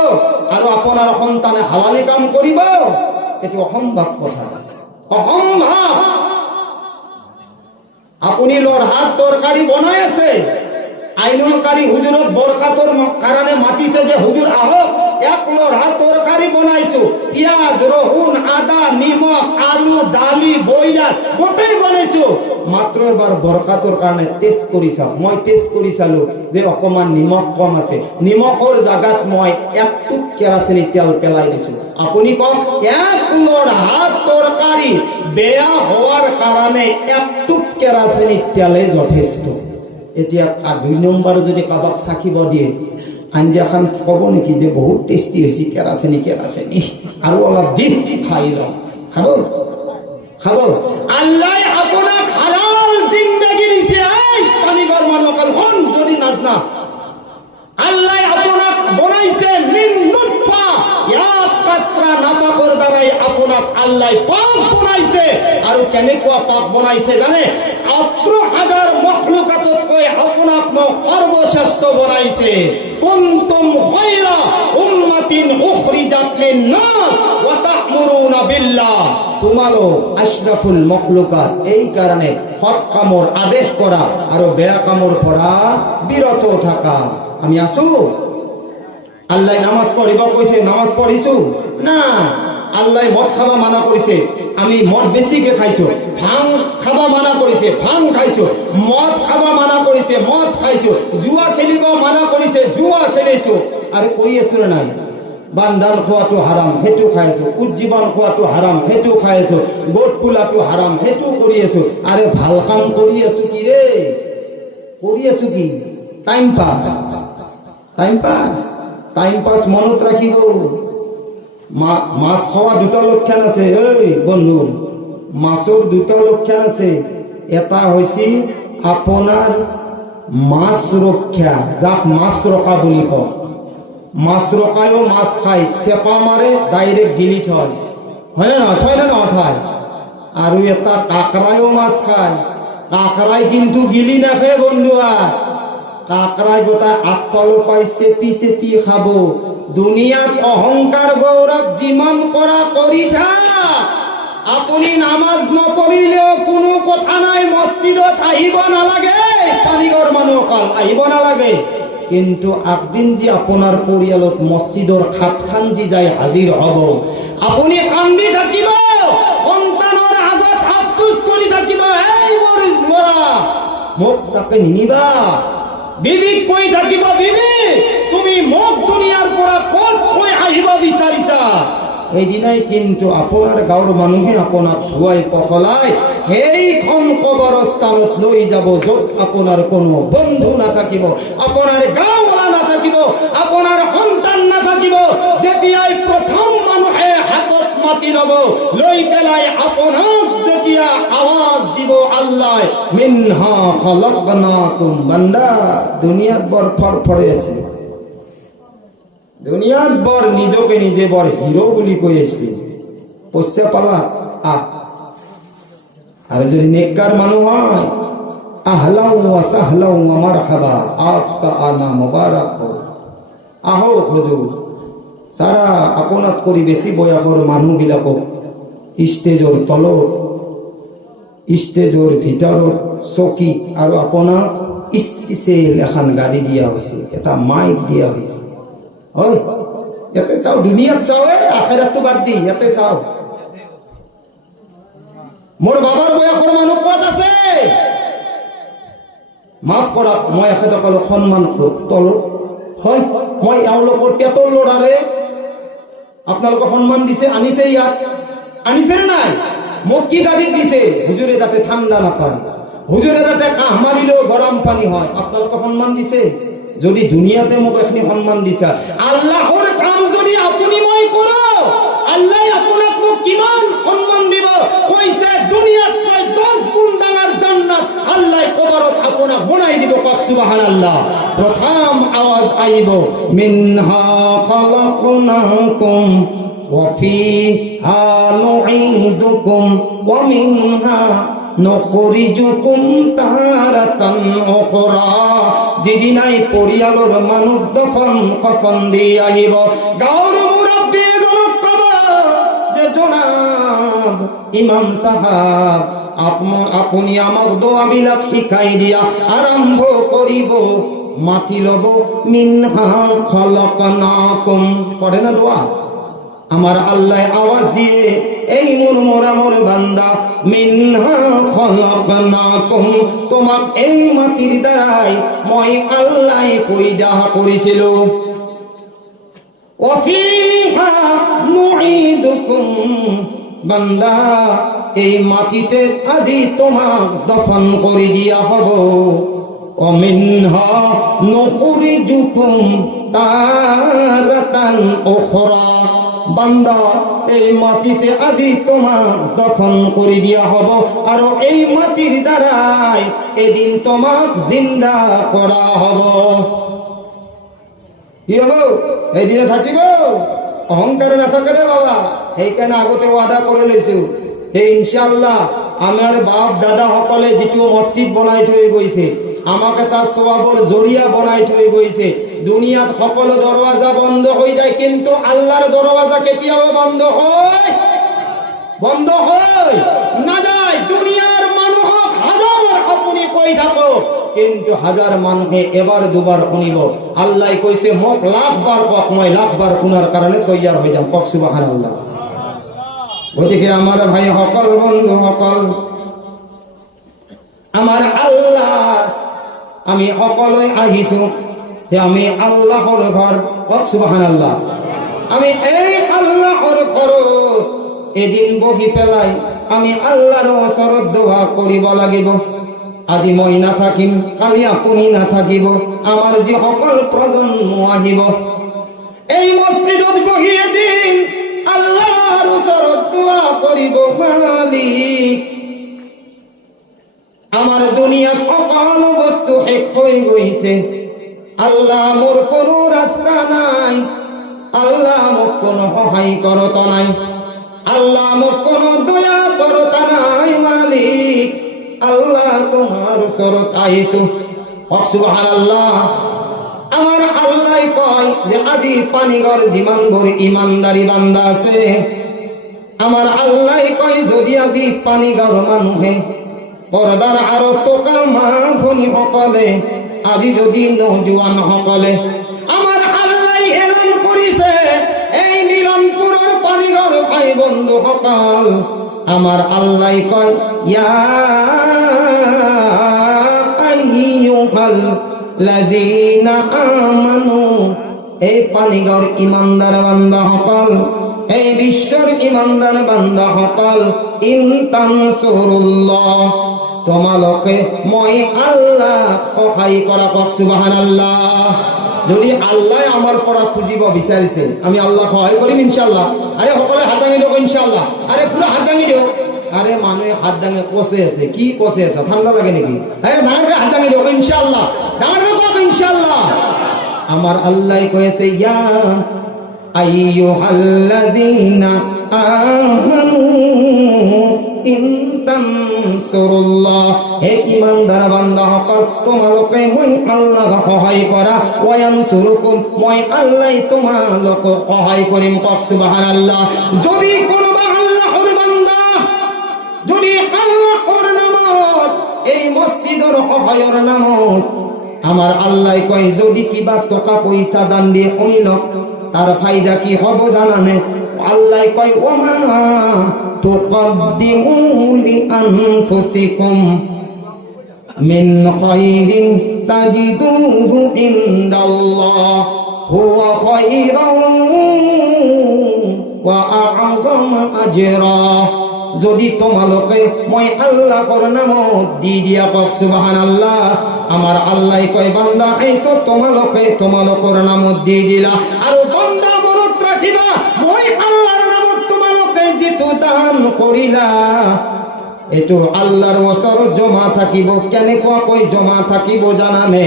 আৰু আপোনাৰ সন্তানে হালালি কাম কৰিব এটো অসম্ভৱ কথা অসম্ভৱ আপুনি লোর হাত তরকারি বনাই আছে আইনুল কারি হুজুরত বরকাতর কারণে মাতিছে যে হুজুর আহক 1 লোর হাত তরকারি বনাইছো পিয়াজ রসুন আদা নিমক আলু ডালি বইলার গোটাই বনাইছো মাত্র এবার বরকাতর কারণে টেস্ট করি চাও মই টেস্ট করি চালো যে অকমান নিমখ কম আছে নিমখৰ জাগাত মই 1 টুক কেৰাচিনি তেল পেলাই দিছো আপুনি কক 1 লোর হাত তরকারি বেয়া হওয়ার কারণে 1 টুক কেরাচিনি তেলে যথেষ্ট এতিয়া 2 নম্বৰ যদি কাবাক সাকিব দিয়ে আঞ্জাখান কব নেকি যে বহুত টেস্টি হইছে কেরাচিনি আৰু অলপ দি খাই লও খাব আল্লাহ আপোনাক হালাল জিন্দেগি দিছে এই পানি গরম নকল হন যদি নাজনা আল্লাহ আপোনাক বনাইছে মিন নুতফা এক কাতৰা নাপাকৰ দ্বাৰাই আপোনাক আল্লাহ পাক বনাইছে আৰু কেনেকুৱা পাক বনাইছে জানে 18000 মখলুকাতকৈ আপোনাক সৰ্বশ্ৰেষ্ঠ বনাইছে কুনতুম খায়রা উম্মাতিন উখরিজাত লিন-নাস ওয়া তা'মুরুনা বিল্লাহ তোমালো আশরাফুল মখলুকাত। এই কারণে হক কামর আদেশ করা আর বেয়া কামর করা বিরত থাকা। আমি আসু আল্লাহ নামাজ পড়িবা কইছে, নামাজ পড়িছো না। আল্লাহ মদ খাবা মানা করিছে, আমি মদ বেশিকে খাইছো। ভাং খাবা মানা করিছে, ভাং খাইছো। মদ খাবা মানা করিছে, মদ খাইছো। জুয়া খেলিব মানা করিছে, জুয়া খেলিছো। আরে কই আছো নাই? বান্দান খোৱাটো হারাম, হেতু খাইছো। উজ্জীবন খোৱাটো হারাম, হেতু খাইছো। গোট খোলাটো হারাম, হেতু কৰি আছো। আরে ভাল কাম কৰি আছো কি রে? কৰি আছো কি? Time pass, time pass, time pass মনত রাখিব। মাছ খাওয়া দুটা লক্ষণ আছে। এই বন্ধু, মাছৰ দুটা লক্ষণ আছে। এটা হৈছে আপোনাৰ মাছ ৰক্ষা, যাক মাছ ৰখা বুলি কয়। মাছ ৰখায়ও মাছ খায়, চেপা মাৰে, ডাইৰেক্ট গিলি থয়, হয় না থয় না নথয়? আৰু এটা কাকৰায়ও মাছ খায়। কাকৰাই কিন্তু গিলি নাখায় বন্ধু। আর কাকৰাই গোটা আগফাল পাই চেপি চেপি খাব। দুনিয়াত অহংকার গৌরব যিমান করা করি থাক, আপনি নামাজ নপঢ়িলেও কোনো কথা নাই। মসজিদত আহিব নালাগে, পানীঘৰ মানুহ কাল আহিব নালাগে। কিন্তু একদিন যে আপনার পৰিয়ালত মসজিদৰ খাটখান যি যায় হাজির হব, আপনি কান্দি থাকিব, সন্তানৰ আগত আফসোস কৰি থাকিব, এই মোৰ ল'ৰা মোক তাকে নিনিবা। বিবিক কৈ থাকিব, বিবি তুমি মোক দুনিয়াৰ পৰা ক'ত থৈ আহিব বিচাৰিছা। সেইদিনাই কিন্তু আপোনাৰ গাঁৱৰ মানুহে আপোনাক ধুৱাই পখলাই সেইখন কবৰস্থানত লৈ যাব, য'ত আপোনাৰ কোনো বন্ধু নাথাকিব, আপোনাৰ গাঁওৱালা নাথাকিব, আপোনাৰ সন্তান নাথাকিব। যেতিয়াই প্ৰথম মানুহে হাতত মাতি ল'ব, লৈ পেলাই আপোনাক যেতিয়া আৱাজ দিব, আল্লাহ মিনহা খলাকনাকুম। বান্দা দুনিয়াত বৰ ফৰফৰে আছে, দুনিয়াত বৰ নিজকে নিজে বৰ হিরো বুলি কৈ আছিল। পইচা পালা আহ, আর যদি নেককার মানুষ হয়, আহলাউ ওয়া সাহলাউ ওয়া মারহাবা, আপকা আনা মুবারক হো। আহো হুজুর। সারা আপনাত কৰি বেছি বয়সৰ মানুহবিলাকক ষ্টেজৰ তলত, ষ্টেজৰ ভিতৰত চকী আৰু আপোনাক স্পেচিয়েল এখন গাড়ী দিয়া হৈছে, এটা মাইক দিয়া হৈছে। হয়, ইয়াতে চাও, দুনিয়াত চাও, আখেৰাতটো বাদ দি ইয়াতে চাও। মোৰ বাবাৰ বয়সৰ মানুহ ক'ত আছে? মাফ কৰা, মই এখেতসকলক সন্মান তলো। হয়, মই এওঁলোকৰ পেটৰ ল'ৰাৰে আপোনালোকক সন্মান দিছে, আনিছে ইয়াত, আনিছে নাই? মোক কি গাড়ী দিছে? হুজুৰে যাতে ঠাণ্ডা নাপায়, হুজুৰে যাতে কাহ মাৰিলেও গৰম পানী হয়, আপোনালোকক সন্মান দিছে। যদি দুনিয়াতে মোক এখিনি সন্মান দিছা, আল্লাহৰ কাম যদি আপুনি মই কৰো, আল্লাহ আপোনাক মোক কিমান সন্মান দিব? কৈছে দুনিয়াত 10 গুণ ডাঙৰ জান্নাত আল্লাহ কবৰত আপোনাক বনাই দিব। কক সুবহানাল্লাহ। প্ৰথম আৱাজ আহিব, মিনহা খলাকনাকুম ওয়া ফিহা নুঈদুকুম ওয়া মিনহা নখরিজুকুম তারাতান উখরা। যেদিনাই পৰিয়ালৰ মানুহ দফন কফন দি আহিব, গাঁৱৰ মুৰব্বী এজনক ক'ব যে জনাব ইমাম সাহাব, আপুনি আমাক দোৱাবিলাক শিকাই দিয়া আৰম্ভ কৰিব। মাতি ল'ব, মিনহা খলাকনাকুম। পঢ়ে না দোয়া? আমার আল্লাহ আওয়াজ দিয়ে, এই মোর বান্দা, মিনহা খলাকনাকুম, তোমাক এই মাটির দ্বারাই মই আল্লাহ পয়দা করেছিল। ওয়া ফিহা নুঈদুকুম, বান্দা এই মাটিতে আজি তোমাক দফন করে দিয়া হব। ওয়া মিনহা নুখরিজুকুম তারাতান উখরা, বান্দা এই মাটিতে আজি তোমাক দফন করে দিয়া হব, আর এই মাটির দ্বারাই এদিন তোমাক জিন্দা করা হব। কি হব? এই দিনে থাকিব। অহংকার না থাকে রে বাবা, সেইকাৰণে আগতে ওয়াদা করে লৈছো, সেই ইনশাআল্লাহ আমার বাপ দাদা সকলে যিটো মসজিদ বনাই থৈ গৈছে, আমাক এটা সওয়াবৰ জৰিয়া বনাই থৈ গৈছে। দুনিয়াত সকলো দরওয়াজা বন্ধ হয়ে যায়, কিন্তু আল্লাহর দরওয়াজা কেতিয়াও বন্ধ হয় বন্ধ হয় না যায়। দুনিয়ার মানুষ হাজার আপনি কই থাকো, কিন্তু হাজার মানুষে এবার দুবার শুনিব। আল্লাহ কইছে মোক লাখবার কক, মই লাখবার শুনার কারণে তৈয়ার হয়ে যাম। কক সুবহানাল্লাহ। ওদিকে আমার ভাই সকল, বন্ধু সকল, আমার আল্লাহ, আমি সকলে আহিছো যে আমি আল্লাহর ঘর। কক সুবহানাল্লাহ। আমি এই আল্লাহর ঘর এদিন বহি পেলাই আমি আল্লাহর ওচৰত দোয়া কৰিব লাগিব। আজি মই নাথাকিম, কালি আপুনি নাথাকিব, আমাৰ যি সকল প্ৰজন্ম আহিব এই মসজিদত বহি এদিন আল্লাহৰ ওচৰত দোয়া কৰিব। মালিক, আমার দুনিয়াত সকল বস্তু শেষ হৈ গৈছে। আল্লাহ, মোৰ কোনো রাস্তা নাই। আল্লাহ, মোক কোনো সহায় করত নাই। আল্লাহ, মোক কোনো দয়া করত নাই। মালিক, আল্লাহ তোমার ওচৰত আহিছো। সুবহানাল্লাহ। আমার আল্লাহ কয় যে আজি পানিগড় যিমানবোৰ ইমানদারি বান্দা আছে, আমার আল্লাহ কয় যদি আজি পানিগড় মানুহে পর্দার আরো টকা মা ধনী সকলে, আজি যদি নৌজোয়ান সকলে, আমার আল্লাহ এলান করিছে এই মিলনপুরের পানিগড় ভাই বন্ধু সকল, আমার আল্লাহ কয় ইয়া আইয়ুহাল লাযীনা আমানু, এই পানিগড় ইমানদার বান্দা সকল, এই বিশ্বর ইমানদার বান্দা সকল, ইন তানসুরুল্লাহ, তোমালোকে মই আল্লাহ সহায় কৰা। কক সুবহানাল্লাহ। যদি আল্লাহ আমার পৰা খুঁজিব বিচাৰিছে, আমি আল্লাহ সহায় কৰিম ইনশাআল্লাহ। আরে সকলে হাত দাঙি দিয়ক ইনশাআল্লাহ। আরে পুরো হাত দাঙি দিয়ক। আরে মানুহে হাত দাঙে কষে আছে, কি কষে আছে? ঠান্ডা লাগে নাকি? আরে ডাঙরকে হাত দাঙি দিয়ক ইনশাআল্লাহ। ডাঙরকে কক ইনশাআল্লাহ। আমার আল্লাহ কয়েছে ইয়া আইয়ুহাল্লাযীনা আমানু ইন তানসুরুল্লাহ, হে ইমানদার বান্দা সকল, তোমালোকে মই আল্লাহ সহায় কৰা। ওয়ানসুরুকুম, মই আল্লাহ তোমালোকক সহায় কৰিম। কক সুবহানাল্লাহ। যদি কোনোবা আল্লাহর বান্দা যদি আল্লাহর নামত এই মসজিদের সহায়ৰ নামত আমার আল্লাহ কয় যদি কিবা টাকা পয়সা দান দিয়ে শুনিল তার ফায়দা কি হব জানানে? আল্লাহ কয় ওমা তুকদ্দিমু লিআনফুসিকুম মিন খায়রিন তাজিদুহু ইনদাল্লাহ হুয়া খায়রান ওয়া আ'যামা আজরা। যদি তোমালোকে মই আল্লাহর নামত দি দিয়া। কক সুবহানাল্লাহ। আমার আল্লাহ কয় বান্দা এই তো তোমালোকের নামত দি দিলা, আর বান্দা মনত রাখিবা মই আল্লাহর নামত তোমালোকে যেটো দান করিলা এটো আল্লাহর ওচৰত জমা থাকিব। কেনেকুৱাকৈ জমা থাকিব জানানে?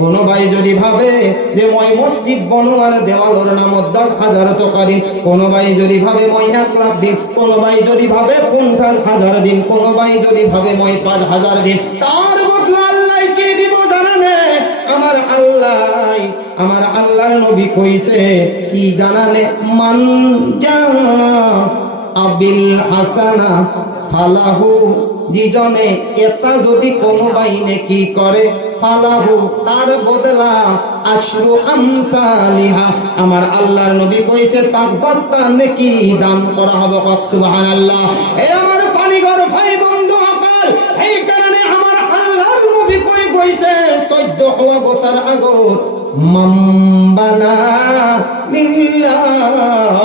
কোনোবাই যদি ভাবে যে মই মসজিদ বনোয়ার দেওয়ালের নামত 10,000 টাকা দিন, কোনোবাই যদি ভাবে মই 1 লাখ দিন, কোনোবাই যদি ভাবে 50,000 দিন, কোনোবাই যদি ভাবে মই 5,000 দিন, তার বদলা আল্লাহ কি দিব জানানে? আমার আল্লাহর নবী কইছে কি জানানে? মান জা আবিল হাসানা ফালাহু, যিজনে এটা যদি কোনোবাই নেকি করে ফালাহু, তার বদলা আশরু আমসালিহা। আমার আল্লাহর নবী কইছে তার 10টা নেকি দান করা হবে। কক সুবহানাল্লাহ। এই আমার পানিগড় ভাই বন্ধু সকল, এই কারণে আমার আল্লাহর নবী কইছে 14 বছর আগত মাম্বানা লিল্লাহি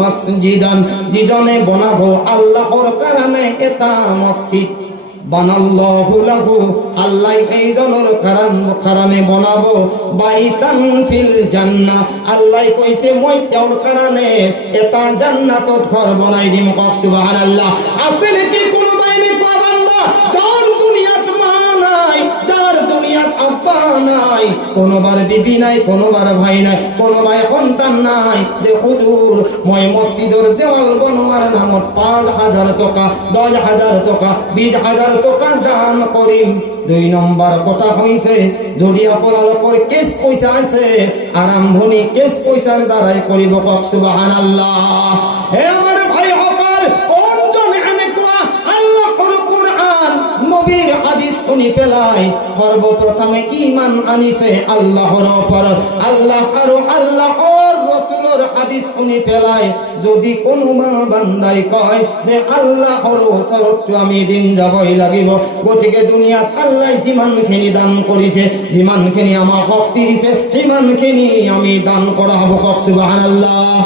মসজিদান, যিজনে বনাবো আল্লাহর কারণে এটা মসজিদ, বানাল্লাহু লাহু, আল্লাহ এই জনের কারণে বনাবো বাইতান ফিল জান্নাহ, আল্লাহ কইছে মই তেওঁৰ কারণে এটা জান্নাতত ঘর বনাই দিম। কক সুবহানাল্লাহ। আছে নাকি কোনো বাইনে কোয়া বান্দা যার দুনিয়াত মা নাই, যার দুনিয়াত আব্বা নাই, কোনোবার বিবি নাই, কোনোবার ভাই নাই, কোনোবার সন্তান নাই, যে হুজুর মই মসজিদের দেওয়াল বনোয়ার নামত 5,000 টাকা, 10,000 টাকা, 20,000 টাকা দান করিম। 2 নম্বর কথা হইছে যদি আপোনালোকৰ কেশ পয়সা আছে আরম্ভণি কেশ পয়সার দ্বারাই করিব। কক সুবহানাল্লাহ। হে আমার ভাই সকল, শুনি পেলাই সর্বপ্রথমে ঈমান আনিছে আল্লাহর উপর আল্লাহ আর আল্লাহর রাসূলের হাদিস শুনি পেলাই যদি কোনো মা বান্দাই কয় যে আল্লাহর ওসরত আমি দিন যাবই লাগিব গতিকে দুনিয়াত আল্লাহ যিমানখিনি দান কৰিছে যিমানখিনি আমাৰ শক্তি দিছে সিমানখিনি আমি দান কৰা হ'ব কওক সুবহানাল্লাহ